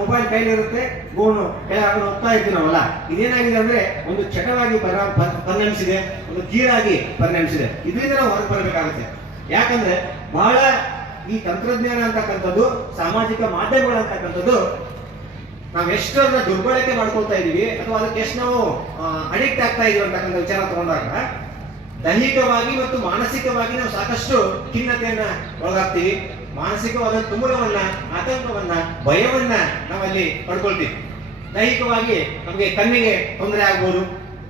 Mobile ಕೈಲಿರುತ್ತೆ, ಗೋಣು ಕೈ ಹಾಕೊಂಡು ಹೋಗ್ತಾ ಇರ್ತೀವಿ ನಾವಲ್ಲ. ಇದೇನಾಗಿದೆ ಅಂದ್ರೆ ಒಂದು ಚಟವಾಗಿ ಪರಿಣಮಿಸಿದೆ, ಒಂದು ಕೀಳಾಗಿ ಪರಿಣಮಿಸಿದೆ. ಇದರಿಂದ ನಾವು ಹೊರಗೆ ಬರಬೇಕಾಗುತ್ತೆ. ಯಾಕಂದ್ರೆ ಬಹಳ ಈ ತಂತ್ರಜ್ಞಾನ ಅಂತಕ್ಕಂಥದ್ದು, ಸಾಮಾಜಿಕ ಮಾಧ್ಯಮಗಳು ಅಂತಕ್ಕಂಥದ್ದು ನಾವು ಎಷ್ಟನ್ನ ದುರ್ಬಳಕೆ ಮಾಡ್ಕೊಳ್ತಾ ಇದೀವಿ ಅಥವಾ ಅದಕ್ಕೆ ಎಷ್ಟು ನಾವು ಅಡಿಕ್ಟ್ ಆಗ್ತಾ ಇದೀವಿ ಅಂತಕ್ಕಂಥ ವಿಚಾರ ತಗೊಂಡಾಗ ದೈಹಿಕವಾಗಿ ಮತ್ತು ಮಾನಸಿಕವಾಗಿ ನಾವು ಸಾಕಷ್ಟು ಖಿನ್ನತೆಯನ್ನ ಒಳಗಾಗ್ತೀವಿ. ಮಾನಸಿಕವಾದ ತುಮುಲವನ್ನ, ಆತಂಕವನ್ನ, ಭಯವನ್ನ ನಾವಲ್ಲಿ ಪಡ್ಕೊಳ್ತೀವಿ. ದೈಹಿಕವಾಗಿ ನಮಗೆ ಕಣ್ಣಿಗೆ ತೊಂದರೆ ಆಗ್ಬೋದು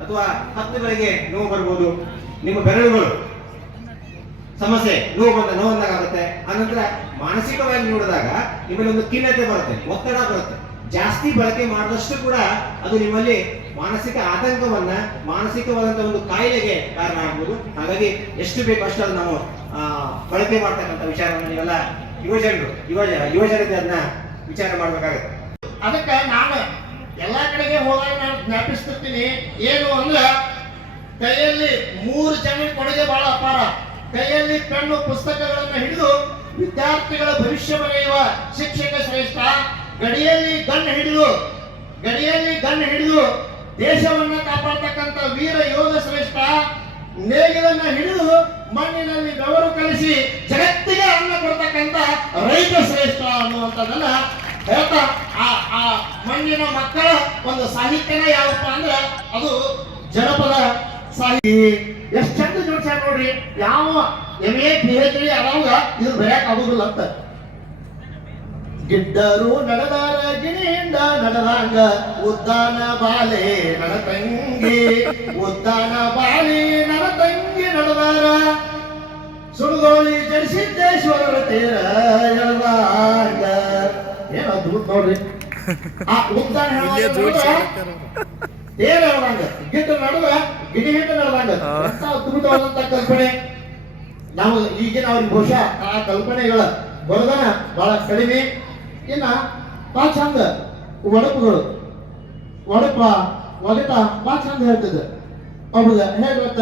ಅಥವಾ ಹತ್ತುಗಳಿಗೆ ನೋವು ಬರ್ಬೋದು, ನಿಮ್ಮ ಬೆರಳುಗಳು ಸಮಸ್ಯೆ ನೋವನ್ನಾಗುತ್ತೆ. ಆನಂತರ ಮಾನಸಿಕವಾಗಿ ನೋಡಿದಾಗ ನಿಮ್ಮಲ್ಲಿ ಒಂದು ಖಿನ್ನತೆ ಬರುತ್ತೆ, ಒತ್ತಡ ಬರುತ್ತೆ. ಜಾಸ್ತಿ ಬಳಕೆ ಮಾಡಿದಷ್ಟು ಕೂಡ ಅದು ನಿಮ್ಮಲ್ಲಿ ಮಾನಸಿಕ ಆತಂಕವನ್ನ, ಮಾನಸಿಕವಾದಂತಹ ಒಂದು ಕಾಯಿಲೆಗೆ ಕಾರಣ ಆಗ್ಬೋದು. ಹಾಗಾಗಿ ಎಷ್ಟು ಬೇಕು ಅಷ್ಟು ನಾವು ಬಳಕೆ ಮಾಡ್ತಕ್ಕಂಥ ವಿಚಾರವನ್ನು ನೀವೆಲ್ಲ ಯುವಜನತೆ ಅದನ್ನ ವಿಚಾರ ಮಾಡ್ಬೇಕಾಗುತ್ತೆ. ಅದಕ್ಕೆ ನಾನು ಎಲ್ಲಾ ಕಡೆಗೆ ಹೋದಾಗ ನಾನು ಜ್ಞಾಪಿಸ್ತಿರ್ತೀನಿ ಏನು ಅಂದ್ರೆ, ಕೈಯಲ್ಲಿ 3 ಜನ ಕೊಡುಗೆ ಬಹಳ ಅಪಾರ. ಕೈಯಲ್ಲಿ ಪೆನ್ನು ಪುಸ್ತಕಗಳನ್ನು ಹಿಡಿದು ವಿದ್ಯಾರ್ಥಿಗಳ ಭವಿಷ್ಯ ಬರೆಯುವ ಶಿಕ್ಷಕ ಶ್ರೇಷ್ಠ. ಗಡಿಯಲ್ಲಿ ಗನ್ ಹಿಡಿದು ದೇಶವನ್ನ ಕಾಪಾಡ್ತಕ್ಕಂಥ ವೀರ ಯೋಧ ಶ್ರೇಷ್ಠ. ನೇಗಿಲನ್ನ ಹಿಡಿದು ಮಣ್ಣಿನಲ್ಲಿ ಬೆವರು ಕಲಿಸಿ ಜಗತ್ತಿಗೆ ಅನ್ನ ಕೊಡ್ತಕ್ಕಂಥ ರೈತ ಶ್ರೇಷ್ಠ ಅನ್ನುವಂಥದ್ದನ್ನ ಹೇಳ್ತಾ, ಆ ಮಣ್ಣಿನ ಮಕ್ಕಳ ಒಂದು ಸಾಹಿತ್ಯನ ಯಾವಪ್ಪ ಅಂದ್ರೆ ಅದು ಜನಪದ ಸಾಹಿತ್ಯ. ಎಷ್ಟು ಚಂದ ಜೋಡಿಸ್ಯಾರ ನೋಡ್ರಿ. ಯಾವ MA PhD ಅದಾವಾಗ ಇದು ಬರೆಯಕ್ ಆಗುದಿಲ್ಲ ಅಂತ. ಗಿಡ್ಡರು ನಡೆದಾರ ಗಿಣಿಯಿಂದ ನಡೆದಂಗ ಉದ್ದಾನ ಬಾಲೆ ನಡತಂಗಿ, ಉದ್ದಾನ ಬಾಲೆ ನಡತಂಗಿ ನಡೆದಾರ. ಸುಡುಗೋಳಿ ಜಡಿಸಿದ್ದೇಶ್ವರರ ತೇರ ಎಳದಂಗ. ಏನು ಅದ್ಭುತ ನೋಡ್ರಿ. ಆ ಉದ್ದಾನ ತೇರ ಎಳದಂಗ, ಗಿಡ್ಡ ನಡೆದ ಗಿಣಿ ಹಿಂಡ ನಡೆದಂಗ. ಎಂತ ಅದ್ಭುತವಾದಂತ ಕಲ್ಪನೆ. ನಾವು ಈಗಿನ ಅವ್ರಿಗೆ ಬಹುಶಃ ಆ ಕಲ್ಪನೆಗಳ ಬರೋದನ ಬಹಳ ಕಡಿಮೆ. ಇನ್ನ ಬಹಳ ಚಂದ ಒಡಪುಗಳು, ಒಡಪ ಒಗಟ ಬಹಳ ಚಂದ ಹೇಳ್ತಿದ್ದೆ. ಅವ್ರಿಗೆ ಹೇಗತ್ತ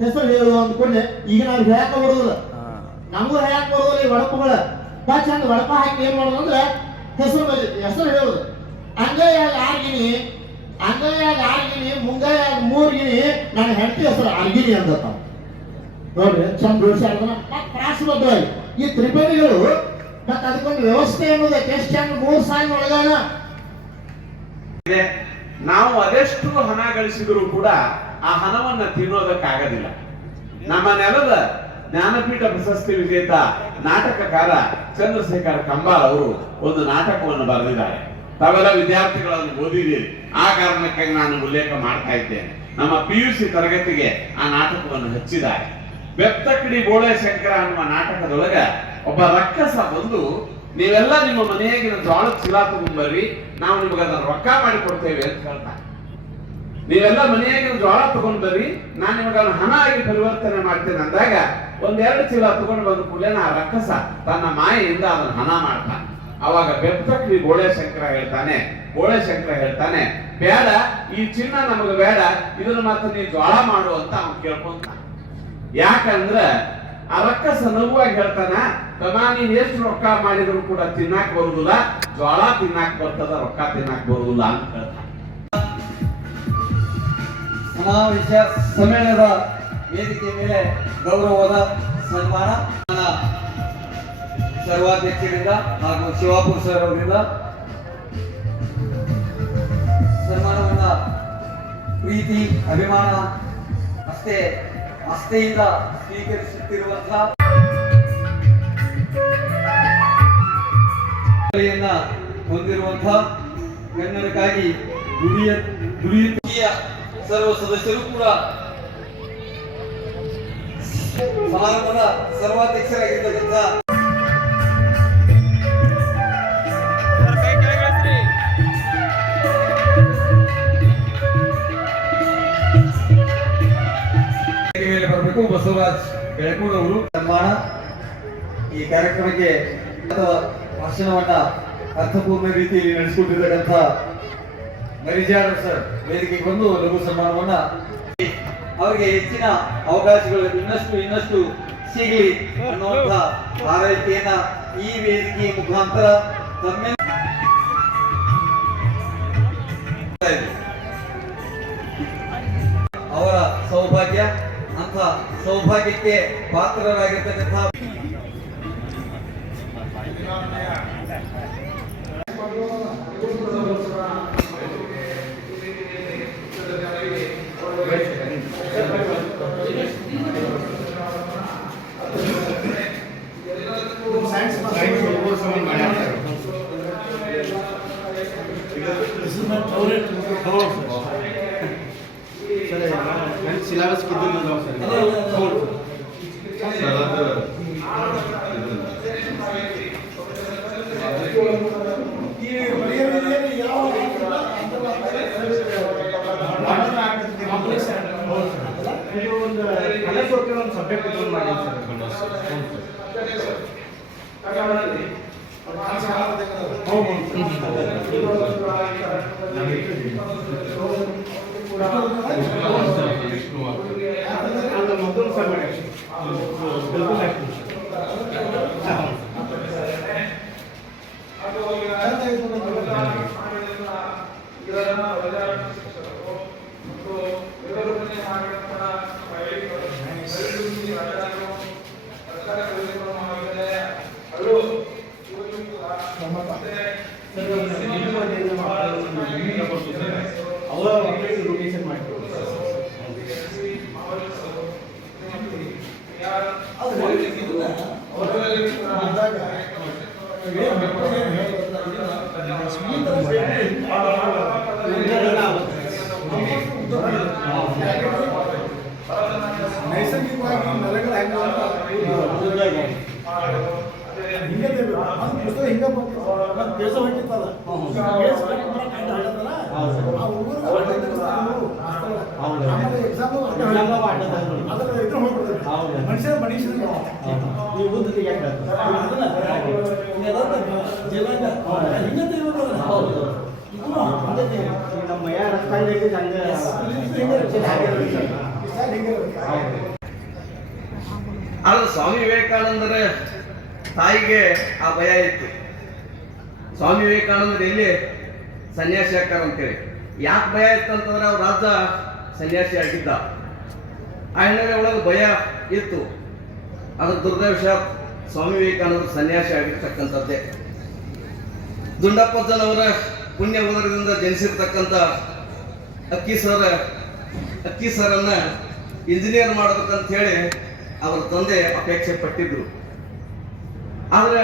ಹೆಸರು ಹೇಳು ಅಂದ್ಕೊಂಡೆ. ಈಗಿನ ಅವ್ರಿಗೆ ಹೇಳಕ ಬರೋದಿಲ್ಲ, ನಮಗೂ ಹೇಳಕ್ ಬರೋದಿಲ್ಲ. ಈ ಒಡಪುಗಳ ಬಹಳ ಚಂದ ಒಡಪ ಹಾಕಿ ಏನ್ ಮಾಡೋದು ಅಂದ್ರೆ ಹೆಸರು ಹೇಳುದು. ಅಂಗೈಯಾಗ 6 ಗಿಣಿ, ಅಂಗೈಯಾಗ 6 ಗಿಣಿ, ಮುಂಗೈಯಾಗ 3 ಗಿಣಿ. ನನ್ನ ಹೆಂಡತಿ ಹೆಸರು ಅರ್ಗಿಣಿ ಅಂತ ನೋಡ್ರಿ. ಚಂದ ಪ್ರಾಸಬದ್ಧವಾಗಿ ಈ ತ್ರಿಪದಿಗಳು ಮತ್ತೆ ಅದಕ್ಕೊಂದು ವ್ಯವಸ್ಥೆ ಅನ್ನೋದಕ್ಕೆ ಎಷ್ಟು ಚಂದ 3 ಸಾಲಿನ ಒಳಗಾನ. ನಾವು ಅದೆಷ್ಟು ಹಣ ಗಳಿಸಿದ್ರು ಕೂಡ ಆ ಹಣವನ್ನ ತಿನ್ನೋದಕ್ಕಾಗೋದಿಲ್ಲ. ನಮ್ಮ ನೆಲದ ಜ್ಞಾನಪೀಠ ಪ್ರಶಸ್ತಿ ವಿಜೇತ ನಾಟಕಕಾರ ಚಂದ್ರಶೇಖರ್ ಕಂಬಾಲ್ ಅವರು ಒಂದು ನಾಟಕವನ್ನು ಬರೆದಿದ್ದಾರೆ. ತಾವೆಲ್ಲ ವಿದ್ಯಾರ್ಥಿಗಳನ್ನು ಓದಿದ್ದೀರಿ, ಆ ಕಾರಣಕ್ಕಾಗಿ ನಾನು ಉಲ್ಲೇಖ ಮಾಡ್ತಾ ಇದ್ದೇನೆ. ನಮ್ಮ PUC ತರಗತಿಗೆ ಆ ನಾಟಕವನ್ನು ಹಚ್ಚಿದ್ದಾರೆ. ಬೆತ್ತಕಡಿ ಬೋಳೆ ಶಂಕರ ಅನ್ನುವ ನಾಟಕದೊಳಗ ಒಬ್ಬ ರಕ್ಕಸ ಬಂದು, ನೀವೆಲ್ಲ ನಿಮ್ಮ ಮನೆಯಾಗಿನ ಜೋಳದ ಚೀಲ ತಗೊಂಡ್ಬರ್ರಿ, ನಾವು ನಿಮಗೆ ಅದನ್ನ ರೊಕ್ಕ ಮಾಡಿ ಕೊಡ್ತೇವೆ ಅಂತ ಹೇಳ್ತಾರೆ. ನೀವೆಲ್ಲ ಮನೆಯಾಗಿನ ಜೋಳ ತಗೊಂಡ್ ಬರ್ರಿ, ನಾನು ನಿಮಗೆ ಅದನ್ನ ಹಣ ಆಗಿ ಪರಿವರ್ತನೆ ಮಾಡ್ತೇನೆ ಅಂದಾಗ 1-2 ಚೀಲ ತಗೊಂಡು ಬಂದ ಕೂಡಲೇ ಆ ರಕ್ಕಸ ತನ್ನ ಮಾಯೆಯಿಂದ ಅದನ್ನ ಹಣ ಮಾಡ್ತಾನೆ. ಅವಾಗ ಬೆತ್ತಕಡಿ ಬೋಳೆ ಶಂಕರ ಹೇಳ್ತಾನೆ, ಬೇಡ, ಈ ಚಿನ್ನ ನಮಗೆ ಬೇಡ, ಇದನ್ನ ಮಾತ್ರ ನೀ ಜೋಳ ಮಾಡು ಅಂತ ಅವ್ನು ಕೇಳ್ಕೊಂತ. ಯಾಕಂದ್ರ ಆ ರಕ್ಕಸ ನಗುವಾಗಿ ಹೇಳ್ತಾನ, ನೀನ್ ಎಷ್ಟು ರೊಕ್ಕ ಮಾಡಿದ್ರು ಕೂಡ ತಿನ್ನಾಕ್ ಬರುದಿಲ್ಲ, ಜೋಳ ತಿನ್ನಾಕ್ ಬರ್ತದ, ರೊಕ್ಕ ತಿನ್ನಾಕ್ ಬರುದಿಲ್ಲ ಅಂತ ಹೇಳ್ತಾನೆ. ಸಮಾವೇಶ ಸಮ್ಮೇಳನದ ವೇದಿಕೆ ಮೇಲೆ ಗೌರವದ ಸನ್ಮಾನ ಸರ್ವಾಧ್ಯಕ್ಷರಿಂದ ಹಾಗೂ ಶಿವಾಪುರ ಸರ್ ಅವರಿಂದ ಸನ್ಮಾನವನ್ನ ಪ್ರೀತಿ ಅಭಿಮಾನ ಅಷ್ಟೆಯಿಂದ ಸ್ವೀಕರಿಸುತ್ತಿರುವಂತಹ ಹೊಂದಿರುವಂತಹ ಕನ್ನಡಕ್ಕಾಗಿ ದುಡಿಯುವ ಸರ್ವ ಸದಸ್ಯರು ಕೂಡ ಸಮಾರಂಭದ ಸರ್ವಾಧ್ಯಕ್ಷರಾಗಿರ್ತಕ್ಕಂಥ ಮೇಲೆ ಬರಬೇಕು. ಬಸವರಾಜ್ ಬೆಳಕೂರವರು ಸನ್ಮಾನ. ಈ ಕಾರ್ಯಕ್ರಮಕ್ಕೆ ಭಾಷಣವನ್ನ ಅರ್ಥಪೂರ್ಣ ರೀತಿಯಲ್ಲಿ ನಡೆಸಿಕೊಟ್ಟಿರ್ತಕ್ಕಂಥ ಮರಿಜಾಡ ಸರ್ ವೇದಿಕೆಗೆ ಬಂದು ಲಘು ಸನ್ಮಾನವನ್ನ, ಅವರಿಗೆ ಹೆಚ್ಚಿನ ಅವಕಾಶಗಳು ಇನ್ನಷ್ಟು ಸಿಗಲಿ ಅನ್ನುವಂಥ ಹಾರೈಕೆಯನ್ನ ಈ ವೇದಿಕೆಯ ಮುಖಾಂತರ ತಮ್ಮ ಸೌಭಾಗ್ಯಕ್ಕೆ ಪಾತ್ರರಾಗಿರ್ತಕ್ಕಂಥ ಸಿಲೆಬಸ್ ನೈಸರ್ಗಿಕವಾಗಿ ನೆಲಗಳು ಹೆಂಗ ಮನುಷ್ಯ ನಮ್ಮ ಆದ್ರೆ ಸ್ವಾಮಿ ವಿವೇಕಾನಂದರ ತಾಯಿಗೆ ಆ ಭಯ ಇತ್ತು. ಸ್ವಾಮಿ ವಿವೇಕಾನಂದರು ಎಲ್ಲಿ ಸನ್ಯಾಸಿ ಆಗ್ತಾರ ಅಂತೇಳಿ. ಯಾಕೆ ಭಯ ಇತ್ತು ಅಂತಂದ್ರೆ ಅವ್ರ ರಾಜ ಸನ್ಯಾಸಿ ಆಗಿದ್ದ. ಆ ಹಿನ್ನೆಲೆ ಒಳಗೆ ಭಯ ಇತ್ತು. ಅದ್ರ ದುರ್ದೈವಶಾತ್ ಸ್ವಾಮಿ ವಿವೇಕಾನಂದರು ಸನ್ಯಾಸಿ ಆಗಿರ್ತಕ್ಕಂಥದ್ದೇ. ದುಂಡಪ್ಪಜ್ಜನವರ ಪುಣ್ಯ ಉದರದಿಂದ ಜನಿಸಿರ್ತಕ್ಕಂಥ ಅಕ್ಕಿ ಸರನ್ನ ಇಂಜಿನಿಯರ್ ಮಾಡ್ಬೇಕಂತ ಹೇಳಿ ಅವರ ತಂದೆ ಅಪೇಕ್ಷೆ ಪಟ್ಟಿದ್ರು. ಆದ್ರೆ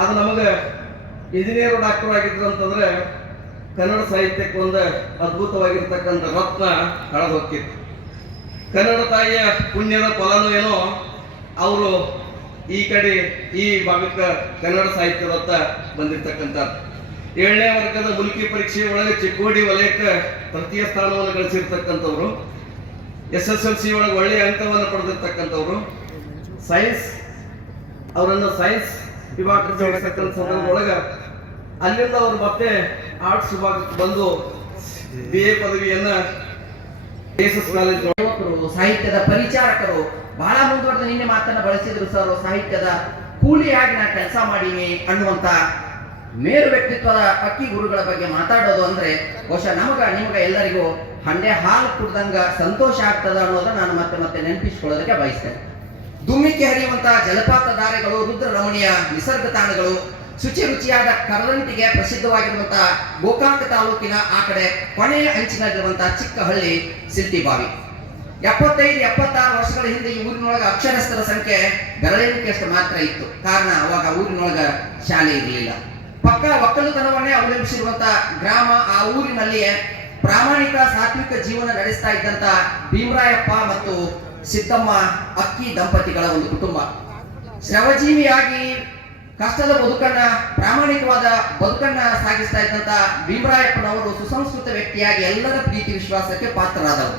ಅದು ನಮಗೆ ಇಂಜಿನಿಯರ್ ಡಾಕ್ಟರ್ ಆಗಿದ್ರು ಅಂತಂದ್ರೆ ಕನ್ನಡ ಸಾಹಿತ್ಯಕ್ಕೆ ಒಂದು ಅದ್ಭುತವಾಗಿರ್ತಕ್ಕಂಥ ರತ್ನ ಕಳೆದು ಹೋಗ್ತಿತ್ತು. ಕನ್ನಡ ತಾಯಿಯ ಪುಣ್ಯದ ಫಲನೂ ಏನೋ ಅವರು ಈ ಕಡೆ ಈ ಭಾಗಕ್ಕೆ ಕನ್ನಡ ಸಾಹಿತ್ಯದತ್ತ ಬಂದಿರ್ತಕ್ಕಂಥ 7ನೇ ವರ್ಗದ ಮುಲ್ಕಿ ಪರೀಕ್ಷೆ ಒಳಗೆ ಚಿಕ್ಕೋಡಿ ವಲಯಕ್ಕೆ ತೃತೀಯ ಸ್ಥಾನವನ್ನು ಗಳಿಸಿರ್ತಕ್ಕಂಥವ್ರು. SSLC ಒಳಗೆ ಒಳ್ಳೆಯ ಅಂಕವನ್ನು ಪಡೆದಿರ್ತಕ್ಕಂಥವ್ರು. ಸೈನ್ಸ್ ಅವರನ್ನು ಸೈನ್ಸ್ ವಿಭಾಗಕ್ಕೆ ಸೇರಿಸ್ತಕ್ಕಂಥ ಸಂದರ್ಭದೊಳಗೆ ಅಲ್ಲಿಂದ ಅವರು ಮತ್ತೆ ಆರ್ಟ್ಸ್ ವಿಭಾಗಕ್ಕೆ ಬಂದು BA ಪದವಿಯನ್ನ ಕಾಲೇಜ್ ಸಾಹಿತ್ಯದ ಪರಿಚಾರಕರು ಬಹಳ ಮುಂದುವರೆದ ನಿನ್ನೆ ಮಾತನ್ನ ಬಳಸಿದ್ರು ಸರ್. ಸಾಹಿತ್ಯದ ಕೂಲಿಯಾಗಿ ನಾ ಕೆಲಸ ಮಾಡೀನಿ ಅನ್ನುವಂತ ಮೇರು ವ್ಯಕ್ತಿತ್ವದ ಅಕ್ಕಿ ಗುರುಗಳ ಬಗ್ಗೆ ಮಾತಾಡೋದು ಅಂದ್ರೆ ಬಹುಶಃ ನಿಮಗ ಎಲ್ಲರಿಗೂ ಹಂಡೆ ಹಾಲು ಕುಡ್ದಂಗ ಸಂತೋಷ ಆಗ್ತದ ಅನ್ನೋದನ್ನ ನಾನು ಮತ್ತೆ ನೆನಪಿಸಿಕೊಳ್ಳೋದಕ್ಕೆ ಬಯಸ್ತೇನೆ. ದುಮ್ಮಿಕ್ಕೆ ಹರಿಯುವಂತಹ ಜಲಪಾತ ಧಾರೆಗಳು, ರುದ್ರ ರಮಣೀಯ ನಿಸರ್ಗ ತಾಣಗಳು, ಶುಚಿ ರುಚಿಯಾದ ಕರದಂಟಿಗೆ ಪ್ರಸಿದ್ಧವಾಗಿರುವಂತಹ ಗೋಕಾಕ ತಾಲೂಕಿನ ಆ ಕಡೆ ಕೊನೆಯ ಅಂಚಿನಲ್ಲಿರುವಂತಹ ಚಿಕ್ಕ ಹಳ್ಳಿ ಸಿಲ್ಟಿಬಾವಿ. 75-76 ವರ್ಷಗಳ ಹಿಂದೆ ಈ ಊರಿನೊಳಗೆ ಅಕ್ಷರಸ್ಥರ ಸಂಖ್ಯೆ ಬೆರಳೆಣಿಕೆಯಷ್ಟು ಮಾತ್ರ ಇತ್ತು. ಕಾರಣ ಅವಾಗ ಊರಿನೊಳಗ ಶಾಲೆ ಇರಲಿಲ್ಲ. ಪಕ್ಕ ಒಕ್ಕಲುತನವನ್ನೇ ಅವಲಂಬಿಸಿರುವಂತಹ ಗ್ರಾಮ. ಆ ಊರಿನಲ್ಲಿಯೇ ಪ್ರಾಮಾಣಿಕ ಸಾತ್ವಿಕ ಜೀವನ ನಡೆಸ್ತಾ ಇದ್ದಂತ ಭೀಮರಾಯಪ್ಪ ಮತ್ತು ಸಿದ್ದಮ್ಮ ಅಕ್ಕಿ ದಂಪತಿಗಳ ಒಂದು ಕುಟುಂಬ. ಶ್ರಮಜೀವಿಯಾಗಿ ಕಷ್ಟದ ಬದುಕನ್ನ, ಪ್ರಾಮಾಣಿಕವಾದ ಬದುಕನ್ನ ಸಾಗಿಸ್ತಾ ಇದ್ದಂತ ಭೀಮರಾಯಪ್ಪನವರು ಸುಸಂಸ್ಕೃತ ವ್ಯಕ್ತಿಯಾಗಿ ಎಲ್ಲರ ಪ್ರೀತಿ ವಿಶ್ವಾಸಕ್ಕೆ ಪಾತ್ರರಾದವರು.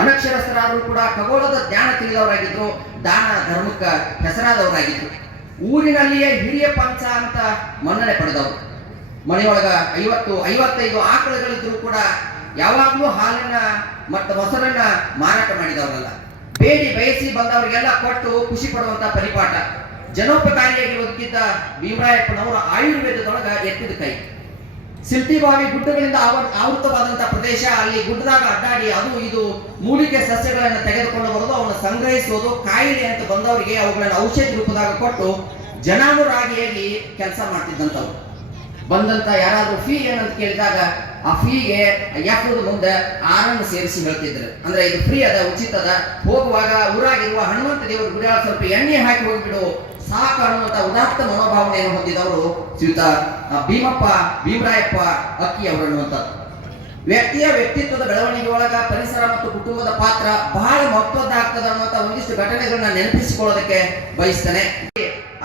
ಅನಕ್ಷರಸ್ಥರಾದರೂ ಕೂಡ ಖಗೋಳದ ಜ್ಞಾನ ತಿಳಿದವರಾಗಿದ್ರು, ದಾನ ಧರ್ಮಕ್ಕೆ ಹೆಸರಾದವರಾಗಿದ್ರು. ಊರಿನಲ್ಲಿಯೇ ಹಿರಿಯ ಪಂಚ ಅಂತ ಮನ್ನಣೆ ಪಡೆದವರು. ಮನೆಯೊಳಗ 50-55 ಆಕಳುಗಳಿದ್ರು ಕೂಡ ಯಾವಾಗಲೂ ಹಾಲಿನ ಮತ್ತು ಮೊಸರನ್ನ ಮಾರಾಟ ಮಾಡಿದವರಲ್ಲ. ಬೇಡಿ ಬಯಸಿ ಬಂದವರಿಗೆಲ್ಲ ಕೊಟ್ಟು ಖುಷಿ ಪಡುವಂತ ಪರಿಪಾಠ. ಜನೋಪಕಾರಿಯಾಗಿ ಬದುಕಿದ್ದ ಭೀಮರಾಯಪ್ಪನವರು ಆಯುರ್ವೇದದೊಳಗ ಎತ್ತಿದ ಕೈ. ಸಿಲ್ತಿಬಾವಿ ಗುಡ್ಡಗಳಿಂದ ಆವೃತವಾದಂತಹ ಪ್ರದೇಶ. ಅಲ್ಲಿ ಗುಡ್ಡದಾಗ ಅಡ್ಡಾಡಿ ಅದು ಇದು ಮೂಲಿಕೆ ಸಸ್ಯಗಳನ್ನು ತೆಗೆದುಕೊಂಡು ಬರೋದು, ಅವನ್ನ ಸಂಗ್ರಹಿಸೋದು, ಕಾಯಿಲೆ ಅಂತ ಬಂದವರಿಗೆ ಅವುಗಳನ್ನು ಔಷಧಿ ರೂಪದಾಗ ಕೊಟ್ಟು ಜನಾನುರಾಗಿಯಾಗಿ ಕೆಲಸ ಮಾಡ್ತಿದ್ದಂಥವ್ರು. ಬಂದಂತ ಯಾರಾದ್ರೂ ಫೀ ಏನಂತ ಕೇಳಿದಾಗ ಆ ಫೀಗೆ ಎಫ್ದ ಮುಂದೆ ಆರನ್ನು ಸೇರಿಸಿ ಹೇಳ್ತಿದ್ರು. ಅಂದ್ರೆ ಇದು ಫ್ರೀ ಅದ, ಉಚಿತ ಅದ, ಹೋಗುವಾಗ ಊರಾಗಿರುವ ಹನುಮಂತ ದೇವರ ಗುಡಿ ಸ್ವಲ್ಪ ಎಣ್ಣೆ ಹಾಕಿ ಹೋಗ್ಬಿಡು ಸಾಕು ಅನ್ನುವಂತ ಉದಾತ್ತ ಮನೋಭಾವನೆಯನ್ನು ಹೊಂದಿದವರು ಶ್ರೀಯುತ ಭೀಮರಾಯಪ್ಪ ಅಕ್ಕಿ ಅವರು ಅನ್ನುವಂಥದ್ದು. ವ್ಯಕ್ತಿಯ ವ್ಯಕ್ತಿತ್ವದ ಬೆಳವಣಿಗೆ ಒಳಗ ಪರಿಸರ ಮತ್ತು ಕುಟುಂಬದ ಪಾತ್ರ ಬಹಳ ಮಹತ್ವದ್ದಾಗ್ತದೆ ಅನ್ನುವಂತ ಒಂದಿಷ್ಟು ಘಟನೆಗಳನ್ನ ನೆನಪಿಸಿಕೊಳ್ಳೋದಕ್ಕೆ ಬಯಸ್ತೇನೆ.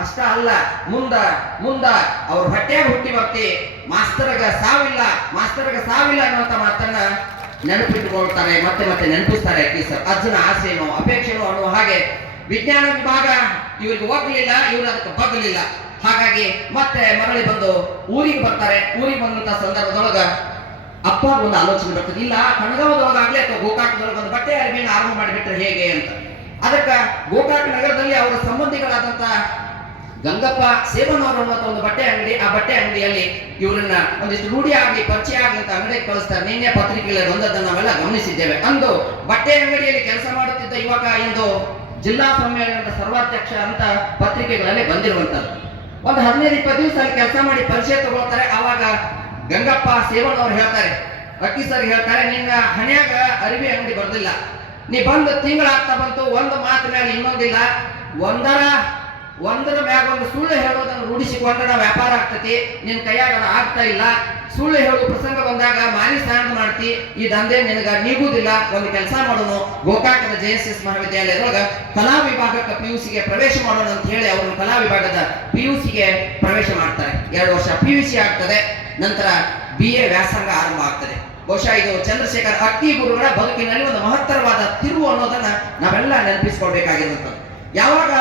ಅಷ್ಟ ಅಲ್ಲ, ಮುಂದ ಅವ್ರ ಹೊಟ್ಟೆಯಾಗ ಹುಟ್ಟಿ ಬರ್ತಿ ಮಾಸ್ತರ್ಗ ಸಾವಿಲ್ಲ ಅನ್ನುವಂತ ಮಾತನ್ನ ನೆನಪಿಟ್ಟುಕೊಳ್ತಾರೆ, ಮತ್ತೆ ನೆನಪಿಸ್ತಾರೆ. ಅಕ್ಕಿ ಸರ್ ಅಜ್ಜನ ಆಸೆನೋ ಅಪೇಕ್ಷೆನೋ ಅನ್ನುವ ಹಾಗೆ ವಿಜ್ಞಾನ ವಿಭಾಗ ಇವ್ರಿಗೆ ಒಗ್ಲಿಲ್ಲ, ಇವ್ರು ಅದಕ್ಕೆ ಬಗ್ಲಿಲ್ಲ. ಹಾಗಾಗಿ ಮತ್ತೆ ಮರಳಿ ಬಂದು ಊರಿಗೆ ಬರ್ತಾರೆ. ಊರಿಗೆ ಬಂದಂತ ಸಂದರ್ಭದೊಳಗ ಅಪ್ಪ ಒಂದು ಆಲೋಚನೆ ಬರ್ತದೆ, ಇಲ್ಲ ಕಣಗಾವದೊಳಗಾಗ್ಲಿ ಅಥವಾ ಗೋಕಾಕದೊಳಗ ಒಂದು ಬಟ್ಟೆ ಅರಿಮೆಯನ್ನು ಆರಂಭ ಮಾಡಿಬಿಟ್ರೆ ಹೇಗೆ ಅಂತ. ಅದಕ್ಕ ಗೋಕಾಕ ನಗರದಲ್ಲಿ ಅವರ ಸಂಬಂಧಿಗಳಾದಂತ ಗಂಗಪ್ಪ ಸೇವನ್ ಅವರು ಅನ್ನುವಂತ ಒಂದು ಬಟ್ಟೆ ಅಂಗಡಿ, ಆ ಬಟ್ಟೆ ಅಂಗಡಿಯಲ್ಲಿ ಇವರನ್ನ ಒಂದಿಷ್ಟು ರೂಢಿ ಆಗ್ಲಿ ಪರಿಚಯ ಆಗ್ಲಿ ಅಂತ ಅಂಗಡಿಗೆ ಕಳಿಸ್ತಾರೆ. ನಿನ್ನೆ ಪತ್ರಿಕೆಗಳಲ್ಲಿ ಬಂದದ್ದನ್ನು ನಾವೆಲ್ಲ ಗಮನಿಸಿದ್ದೇವೆ. ಅಂದು ಬಟ್ಟೆ ಅಂಗಡಿಯಲ್ಲಿ ಕೆಲಸ ಮಾಡುತ್ತಿದ್ದ ಯುವಕ ಇಂದು ಜಿಲ್ಲಾ ಸಮ್ಮೇಳನದ ಸರ್ವಾಧ್ಯಕ್ಷ ಅಂತ ಪತ್ರಿಕೆಗಳಲ್ಲಿ ಬಂದಿರುವಂತದ್ದು. ಒಂದು 15-20 ದಿವಸ ಅಲ್ಲಿ ಕೆಲಸ ಮಾಡಿ ಪರಿಚಯ ತಗೊಳ್ತಾರೆ. ಆವಾಗ ಗಂಗಪ್ಪ ಸೇವನ್ ಅವ್ರು ಹೇಳ್ತಾರೆ, ಅಕ್ಕಿ ಸರ್ ಹೇಳ್ತಾರೆ, ನಿನ್ನ ಹಣೆಯಾಗ ಅರಿವಿ ಅಂಗಡಿ ಬರ್ದಿಲ್ಲ, ನೀ ಬಂದು ತಿಂಗಳಾಗ್ತಾ ಬಂತು, ಒಂದು ಮಾತು ಮೇಲೆ ಇನ್ನೊಂದಿಲ್ಲ, ಒಂದರ ಮ್ಯಾಗ ಒಂದು ಸುಳ್ಳು ಹೇಳೋದನ್ನು ರೂಢಿಸಿಕೊಂಡ್ರೆ ವ್ಯಾಪಾರ ಆಗ್ತತಿ, ನಿನ್ ಕೈಯಾಗ ಆಗ್ತಾ ಇಲ್ಲ. ಸುಳ್ಳು ಹೇಳುವ ಪ್ರಸಂಗ ಬಂದಾಗ ಮಾರಿ ಸ್ಟ್ಯಾಂಡ್ ಮಾಡ್ತಿ, ಈ ದಂಧೆ ನಿನಗ ನೀಗುದಿಲ್ಲ. ಒಂದು ಕೆಲಸ ಮಾಡೋಣ, ಗೋಕಾಕದ JSS ಮಹಾವಿದ್ಯಾಲಯದೊಳಗ ಕಲಾ ವಿಭಾಗಕ್ಕೆ PUCಗೆ ಪ್ರವೇಶ ಮಾಡೋಣ ಅಂತ ಹೇಳಿ ಅವರು ಕಲಾ ವಿಭಾಗದ PUCಗೆ ಪ್ರವೇಶ ಮಾಡ್ತಾರೆ. 2 ವರ್ಷ PUC ಆಗ್ತದೆ, ನಂತರ BA ವ್ಯಾಸಂಗ ಆರಂಭ ಆಗ್ತದೆ. ಬಹುಶಃ ಇದು ಚಂದ್ರಶೇಖರ್ ಅಕ್ಕಿ ಗುರುಗಳ ಬದುಕಿನಲ್ಲಿ ಒಂದು ಮಹತ್ತರವಾದ ತಿರುವು ಅನ್ನೋದನ್ನ ನಾವೆಲ್ಲ ನೆನಪಿಸಿಕೊಳ್ಬೇಕಾಗಿರುವಂಥದ್ದು. ಯಾವಾಗ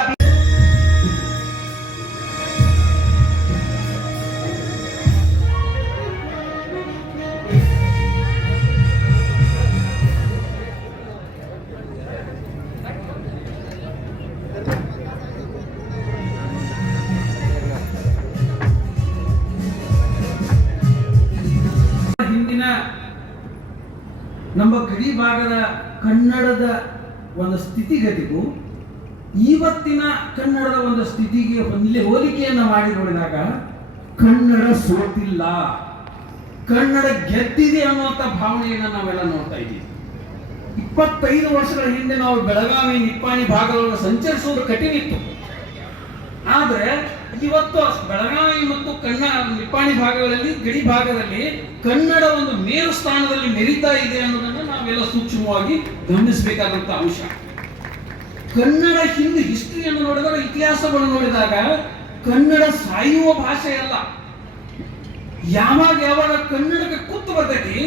ನಮ್ಮ ಗಡಿ ಭಾಗದ ಕನ್ನಡದ ಒಂದು ಸ್ಥಿತಿಗತಿಗೂ ಇವತ್ತಿನ ಕನ್ನಡದ ಒಂದು ಸ್ಥಿತಿಗೆ ಹೋಲಿಕೆಯನ್ನು ಮಾಡಿ ನೋಡಿದಾಗ ಕನ್ನಡ ಸೋತಿಲ್ಲ, ಕನ್ನಡ ಗೆದ್ದಿದೆ ಅನ್ನುವಂಥ ಭಾವನೆಯನ್ನು ನಾವೆಲ್ಲ ನೋಡ್ತಾ ಇದ್ದೀವಿ. 25 ವರ್ಷಗಳ ಹಿಂದೆ ನಾವು ಬೆಳಗಾವಿ ನಿಪ್ಪಾಣಿ ಭಾಗಗಳನ್ನು ಸಂಚರಿಸುವುದು ಕಠಿಣ ಇತ್ತು. ಆದ್ರೆ ಇವತ್ತು ಬೆಳಗಾವಿ ಮತ್ತು ನಿಪ್ಪಾಣಿ ಭಾಗಗಳಲ್ಲಿ ಗಡಿ ಭಾಗದಲ್ಲಿ ಕನ್ನಡ ಒಂದು ಮೇರು ಸ್ಥಾನದಲ್ಲಿ ಮೆರೀತಾ ಇದೆ ಅನ್ನೋದನ್ನು ನಾವೆಲ್ಲ ಸೂಕ್ಷ್ಮವಾಗಿ ಗಮನಿಸಬೇಕಾದಂತ ಅಂಶ. ಕನ್ನಡ ಹಿಂದೆ ಹಿಸ್ಟ್ರಿಯನ್ನು ನೋಡಿದಾಗ, ಇತಿಹಾಸವನ್ನು ನೋಡಿದಾಗ ಕನ್ನಡ ಸಾಯುವ ಭಾಷೆ ಅಲ್ಲ. ಯಾವಾಗ ಕನ್ನಡಕ್ಕೆ ಕುತ್ತು ಬರ್ತೈತಿ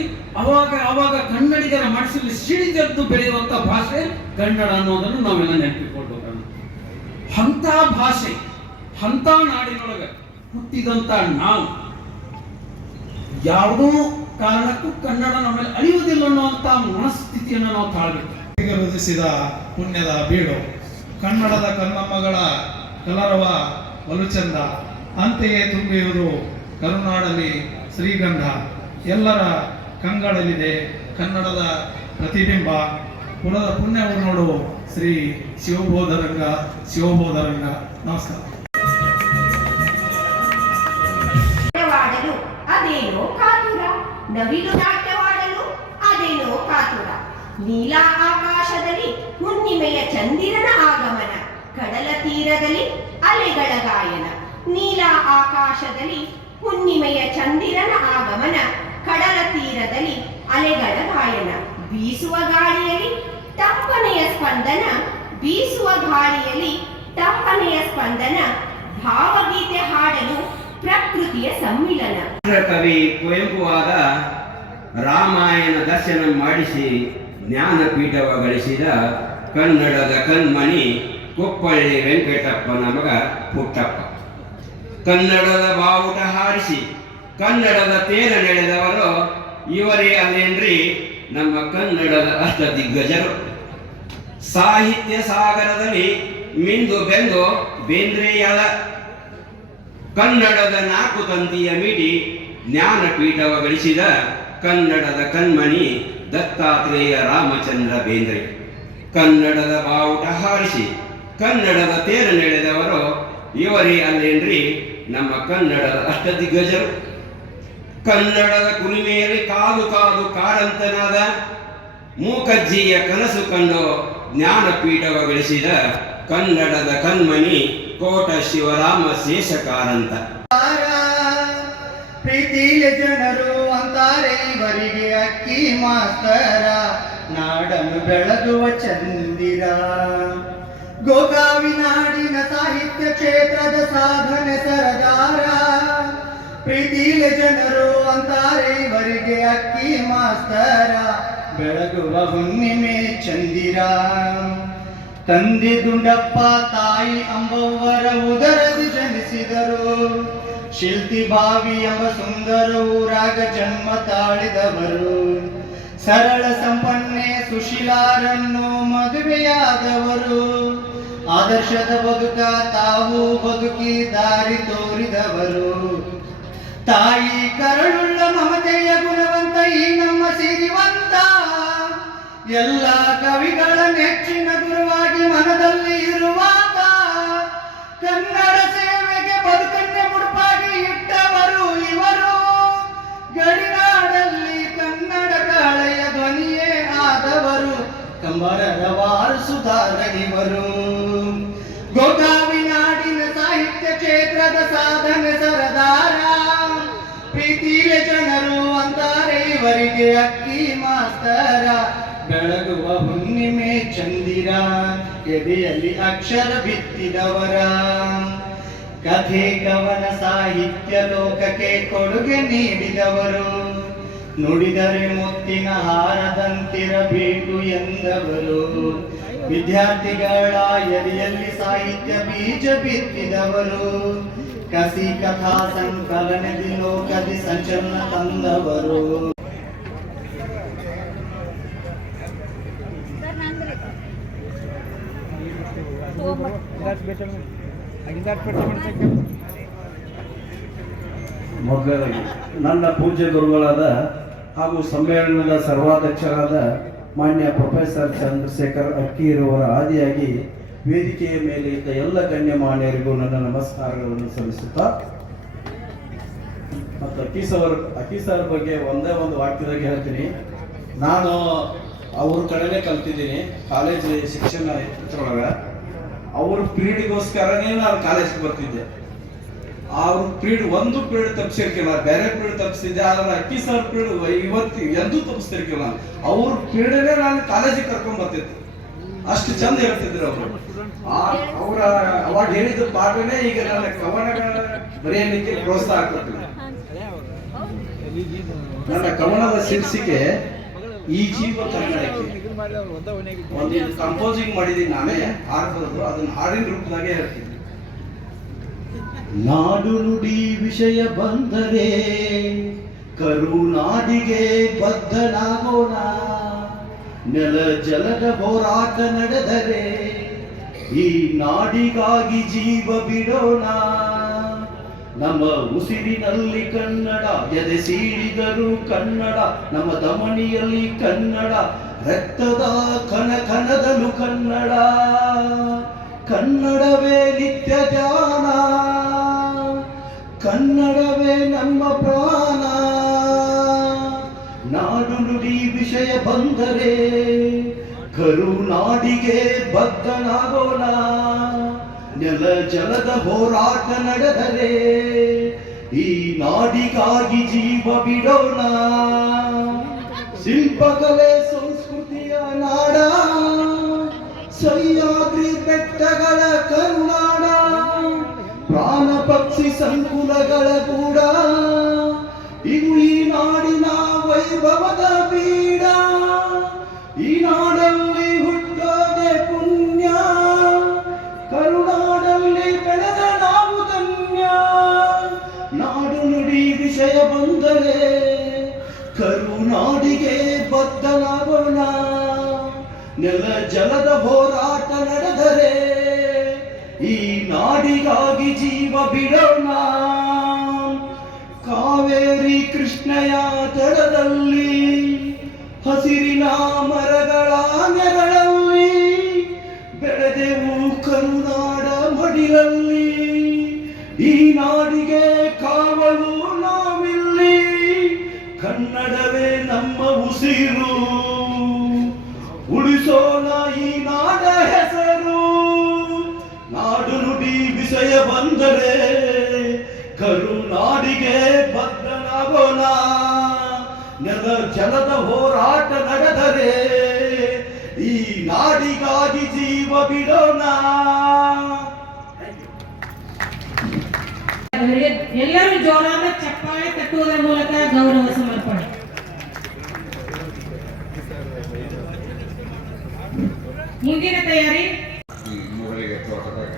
ಅವಾಗ ಕನ್ನಡಿಗರ ಮನಸ್ಸಲ್ಲಿ ಸಿಡಿದೆದ್ದು ಬೆಳೆಯುವಂತ ಭಾಷೆ ಕನ್ನಡ ಅನ್ನೋದನ್ನು ನಾವೆಲ್ಲ ನೆನಪಿಕೊಂಡು ಅಂತ ಭಾಷೆ, ಅಂತ ನಾಡಿನೊಳಗೆ ಹುಟ್ಟಿದಂತ ನಾವು ಯಾವುದೋ ಕಾರಣಕ್ಕೂ ಕನ್ನಡ ನಮ್ಮಲ್ಲಿ ಅಳಿಯುವುದಿಲ್ಲ ಅನ್ನುವಂತ ಮನಸ್ಥಿತಿಯನ್ನು ನಾವು ತಾಳಬೇಕು. ವೃದ್ಧಿಸಿದ ಪುಣ್ಯದ ಬೀಡು ಕನ್ನಡದ ಕನ್ನಮ್ಮಗಳ ಕಲರವ ಒಲುಚಂದ, ಅಂತೆಯೇ ತುಂಬಿರುವುದು ಕರುನಾಡಲ್ಲಿ ಶ್ರೀಗಂಧ, ಎಲ್ಲರ ಕಂಗಳಲ್ಲಿದೆ ಕನ್ನಡದ ಪ್ರತಿಬಿಂಬ. ಕುಲದ ಪುಣ್ಯವು ನೋಡು ಶ್ರೀ ಶಿವಬೋಧರಂಗ. ನಮಸ್ಕಾರ. ಅದೇನೋ ಕಾತುರ, ನವಿಲು ನಾಟ್ಯವಾಡಲು ಅದೇನೋ ಕಾತುರ. ನೀಲ ಆಕಾಶದಲ್ಲಿ ಹುಣ್ಣಿಮೆಯ ಚಂದಿರನ ಆಗಮನ, ಕಡಲ ತೀರದಲ್ಲಿ ಅಲೆಗಳ ಗಾಯನ. ನೀಲ ಆಕಾಶದಲ್ಲಿ ಹುಣ್ಣಿಮೆಯ ಚಂದಿರನ ಆಗಮನ, ಕಡಲ ತೀರದಲ್ಲಿ ಅಲೆಗಳ ಗಾಯನ. ಬೀಸುವ ಗಾಳಿಯಲ್ಲಿ ತಂಪನೆಯ ಸ್ಪಂದನ, ಬೀಸುವ ಗಾಳಿಯಲ್ಲಿ ತಂಪನೆಯ ಸ್ಪಂದನ. ಭಾವಗೀತೆ ಹಾಡಲು ಪ್ರಕೃತಿಯ ಸಮ್ಮಿಲನ. ಕವಿ ಕುವೆಂಪುವಾದ ರಾಮಾಯಣ ದರ್ಶನ ಮಾಡಿಸಿ ಜ್ಞಾನಪೀಠವ ಗಳಿಸಿದ ಕನ್ನಡದ ಕಣ್ಮಣಿ ಕೊಪ್ಪಳ್ಳಿ ವೆಂಕಟಪ್ಪನ ಮಗ ಪುಟ್ಟಪ್ಪ. ಕನ್ನಡದ ಬಾವುಟ ಹಾರಿಸಿ ಕನ್ನಡದ ತೇರ ನಡೆದವರು ಇವರೇ ಅಲ್ಲೇನ್ರಿ ನಮ್ಮ ಕನ್ನಡದ ಅಷ್ಟ ದಿಗ್ಗಜರು. ಸಾಹಿತ್ಯ ಸಾಗರದಲ್ಲಿ ಮಿಂದು ಬೆಂದು ಬೇಂದ್ರೆಯಳ ಕನ್ನಡದ 4 ತಂತಿಯ ಮಿಡಿ ಜ್ಞಾನಪೀಠವ ಗಳಿಸಿದ ಕನ್ನಡದ ಕಣ್ಮಣಿ ದತ್ತಾತ್ರೇಯ ರಾಮಚಂದ್ರ ಬೇಂದ್ರೆ. ಕನ್ನಡದ ಬಾವುಟ ಹಾರಿಸಿ ಕನ್ನಡದ ತೇರನೆಳೆದವರು ಇವರೇ ಅಲ್ಲೇನ್ರಿ ನಮ್ಮ ಕನ್ನಡದ ಅಷ್ಟದಿಗ್ಗಜರು. ಕನ್ನಡದ ಕುರಿಮೆಯಲ್ಲಿ ಕಾದು ಕಾದು ಕಾರಂತನಾದ ಮೂಕಜ್ಜಿಯ ಕನಸು ಕಂಡು ಜ್ಞಾನಪೀಠವ ಗಳಿಸಿದ ಕನ್ನಡದ ಕಣ್ಮಣಿ ಕೋಟ ಶಿವರಾಮ ಶೇಷಕಾರಂತ. ಪ್ರೀತಿಯ ಜನರು ಅಂತಾರೆ ಇವರಿಗೆ ಅಕ್ಕಿ ಮಾಸ್ತರ, ನಾಡನ್ನು ಬೆಳಗುವ ಚಂದಿರ. ಗೋಕಾವಿ ನಾಡಿನ ಸಾಹಿತ್ಯ ಕ್ಷೇತ್ರದ ಸಾಧನೆ ಸರದಾರ. ಪ್ರೀತಿಯ ಜನರು ಅಂತಾರೆ ಇವರಿಗೆ ಅಕ್ಕಿ ಮಾಸ್ತರ, ಬೆಳಗುವ ಹುಣ್ಣಿಮೆ ಚಂದಿರ. ತಂದೆ ದುಂಡಪ್ಪ ತಾಯಿ ಅಂಬವ್ವರ ಉದರದಿ ಜನಿಸಿದರು. ಶಿಲ್ತಿ ಬಾವಿ ಎಂಬ ಸುಂದರ ಊರಾಗ ಜನ್ಮ ತಾಳಿದವರು. ಸರಳ ಸಂಪನ್ನೆ ಸುಶೀಲಾರನ್ನು ಮದುವೆಯಾದವರು. ಆದರ್ಶದ ಬದುಕ ತಾವು ಬದುಕಿ ದಾರಿ ತೋರಿದವರು. ತಾಯಿ ಕರುಳುಳ್ಳ ಮಮತೆಯ ಗುಣವಂತ ಈ ನಮ್ಮ ಸಿರಿವಂತ. ಎಲ್ಲ ಕವಿಗಳ ನೆಚ್ಚಿನ ಗುರುವಾಗಿ ಮನದಲ್ಲಿ ಇರುವಾಗ ಕನ್ನಡ ಸೇವೆಗೆ ಬದುಕನ್ನೇ ಮುಡುಪಾಗಿ ಇಟ್ಟವರು ಇವರು. ಗಡಿನಾಡಲ್ಲಿ ಕನ್ನಡ ಕಾಳೆಯ ಧ್ವನಿಯೇ ಆದವರು, ಕಂಬರರ ವಾರಸುದಾರ ಇವರು. ಗೋಕಾವಿ ನಾಡಿನ ಸಾಹಿತ್ಯ ಕ್ಷೇತ್ರದ ಸಾಧನೆ ಸರದಾರ. ಪ್ರೀತಿಯ ಜನರು ಅಂತಾರೆ ಇವರಿಗೆ ಅಕ್ಕಿ ಮಾಸ್ತರ, ಬೆಳಗುವ ಹುಣ್ಣಿಮೆ ಚಂದಿರ. ಎದೆಯಲ್ಲಿ ಅಕ್ಷರ ಬಿತ್ತಿದವರ. ಕಥೆ ಕವನ ಸಾಹಿತ್ಯ ಲೋಕಕ್ಕೆ ಕೊಡುಗೆ ನೀಡಿದವರು. ನುಡಿದರೆ ಮುತ್ತಿನ ಹಾರದಂತಿರಬೇಕು ಎಂದವರು. ವಿದ್ಯಾರ್ಥಿಗಳ ಎದೆಯಲ್ಲಿ ಸಾಹಿತ್ಯ ಬೀಜ ಬಿತ್ತಿದವರು. ಕಸಿ ಕಥಾ ಸಂಕಲನದಿ ಲೋಕದಿ ಸಂಚಲನ ತಂದವರು. ಮೊದಲನೇದಾಗಿ ನನ್ನ ಪೂಜ್ಯ ಗುರುಗಳಾದ ಹಾಗೂ ಸಮ್ಮೇಳನದ ಸರ್ವಾಧ್ಯಕ್ಷರಾದ ಮಾನ್ಯ ಪ್ರೊಫೆಸರ್ ಚಂದ್ರಶೇಖರ್ ಅಕ್ಕಿರವರ ಆದಿಯಾಗಿ ವೇದಿಕೆಯ ಮೇಲೆ ಇದ್ದ ಎಲ್ಲ ಗಣ್ಯಮಾನ್ಯರಿಗೂ ನನ್ನ ನಮಸ್ಕಾರಗಳನ್ನು ಸಲ್ಲಿಸುತ್ತಾ, ಮತ್ತು ಅಕ್ಕಿ ಸರ್ ಬಗ್ಗೆ ಒಂದೇ ಒಂದು ವಾಕ್ಯದಾಗ ಹೇಳ್ತೀನಿ. ನಾನು ಅವ್ರ ಕಡೆನೇ ಕಲ್ತಿದ್ದೀನಿ ಕಾಲೇಜ್ ಶಿಕ್ಷಣ ಇದ್ರೊಳಗೆ. ಅವ್ರ ಪೀರಿಯಡ್ಗೋಸ್ಕರನೇ ನಾನು ಕಾಲೇಜ್ಗೆ ಬರ್ತಿದ್ದೆ. ಅವ್ರ ಒಂದು ಪೀರಿಯಡ್ ತಪ್ಪಿಸಿರ್ಕಿಲ್ಲ, ಬೇರೆ ಪೀರಿಯಡ್ ತಪ್ಪಿಸಿದ್ದೆ. ಆದ್ರೆ ಅಕ್ಕಿ ಸರ್ ಪೀರಿಯಡ್ ಇವತ್ತು ಎಂದೂ ತಪ್ಪಿಸ್ತಿರ್ಕಿಲ್ಲ. ಅವ್ರ ಪೀರಿಯಡೇ ನಾನು ಕಾಲೇಜಿಗೆ ಕರ್ಕೊಂಡ್ ಬರ್ತಿದ್ದೆ. ಅಷ್ಟು ಚಂದ ಹೇಳ್ತಿದ್ರು ಅವರು. ಅವರ ಅವಾಗ ಹೇಳಿದ ಪಾಠನೇ ಈಗ ನನ್ನ ಕವನಗಳ ಬರೆಯಲಿಕ್ಕೆ ಪ್ರೋತ್ಸಾಹ ಆಗ್ತದೆ. ನನ್ನ ಕವನದ ಶೀರ್ಷಿಕೆ ಈ ಜೀವ ಕನ್ನಡಕ್ಕೆ. ಒಂದು ಕಂಪೋಸಿಂಗ್ ಮಾಡಿದ್ದೀನಿ ನಾನೇ, ಹಾಡ್ಬಾರ್ದು, ಅದನ್ನ ಹಾಡಿನ ರೂಪದಾಗೆ ಹೇಳ್ತೀನಿ. ನಾಡು ನುಡಿ ವಿಷಯ ಬಂದರೆ ಕರುನಾಡಿಗೆ ಬದ್ಧನಾಗೋಣ. ನೆಲ ಜಲದ ಹೋರಾಟ ನಡೆದರೆ ಈ ನಾಡಿಗಾಗಿ ಜೀವ ಬಿಡೋಣ. ನಮ್ಮ ಉಸಿರಿನಲ್ಲಿ ಕನ್ನಡ, ಎದೆ ಸೀಳಿದರು ಕನ್ನಡ. ನಮ್ಮ ದಮನಿಯಲ್ಲಿ ಕನ್ನಡ, ರಕ್ತದ ಕಣ ಕಣದಲು ಕನ್ನಡ. ಕನ್ನಡವೇ ನಿತ್ಯ ಧ್ಯಾನ, ಕನ್ನಡವೇ ನಮ್ಮ ಪ್ರಾಣ. ನಾಡು ನುಡಿ ವಿಷಯ ಬಂದರೆ ಕರುನಾಡಿಗೆ ಬದ್ಧನಾಗೋಣ. ನೆಲ ಜಲದ ಹೋರಾಟ ನಡೆದರೆ ಈ ನಾಡಿಗಾಗಿ ಜೀವ ಬಿಡೋಣ. ಶಿಲ್ಪಕಲೆ ಸಂಸ್ಕೃತಿಯ ನಾಡ, ಸಹ್ಯಾದ್ರಿ ಬೆಟ್ಟಗಳ ಕರುನಾಡ. ಪ್ರಾಣ ಪಕ್ಷಿ ಸಂಕುಲಗಳ ಕೂಡ ಇವು ಈ ನಾಡಿನ ವೈಭವದ ಬೀಡ. ಈ ನಾಡಲ್ಲಿ ಹುಟ್ಟೋದೆ ಪುಣ್ಯ, ಕರುನಾಡಲ್ಲಿ ಬೆಳೆದ ನಾವು ಧನ್ಯ. ನಾಡು ನುಡಿ ವಿಷಯ ಬಂದರೆ ಕರುನಾಡಿಗೆ ಬದ್ಧನಾಗೋಣ. ನೆಲ ಜಲದ ಹೋರಾಟ ನಡೆದರೆ ಈ ನಾಡಿಗಾಗಿ ಜೀವ ಬಿಡೋಣ. ಕಾವೇರಿ ಕೃಷ್ಣೆಯ ದಡದಲ್ಲಿ ಹಸಿರಿನ ಮರಗಳ ನೆರಳಲ್ಲಿ ಬೆಳೆದೆವು ಕರುನಾಡ ಮಡಿಲಲ್ಲಿ. ಈ ನಾಡಿಗೆ ಕಾವಲು ನಾವಿಲ್ಲಿ, ಕನ್ನಡವೇ ನಮ್ಮ ಉಸಿರು. ಉಳಿಸೋಣ ಈ ನಾಡ ಹೆಸರು. ನಾಡು ನುಡಿ ವಿಷಯ ಬಂದರೆ ಕರುನಾಡಿಗೆ ಬದ್ಧನಾಗೋಣ. ನೆಲ ಜಲದ ಹೋರಾಟ ನಡೆದರೆ ಈ ನಾಡಿಗಾಗಿ ಜೀವ ಬಿಡೋಣ. ಎಲ್ಲರೂ ಜೋರಾದ ಚಪ್ಪಾಳೆ ತಟ್ಟುವುದರ ಮೂಲಕ ಗೌರವ ಸಮರ್ಪಣೆ. ಮುಂದಿನ ತಯಾರಿ. ಮೊದಲಿಗೆ ತೋಟದಾಗ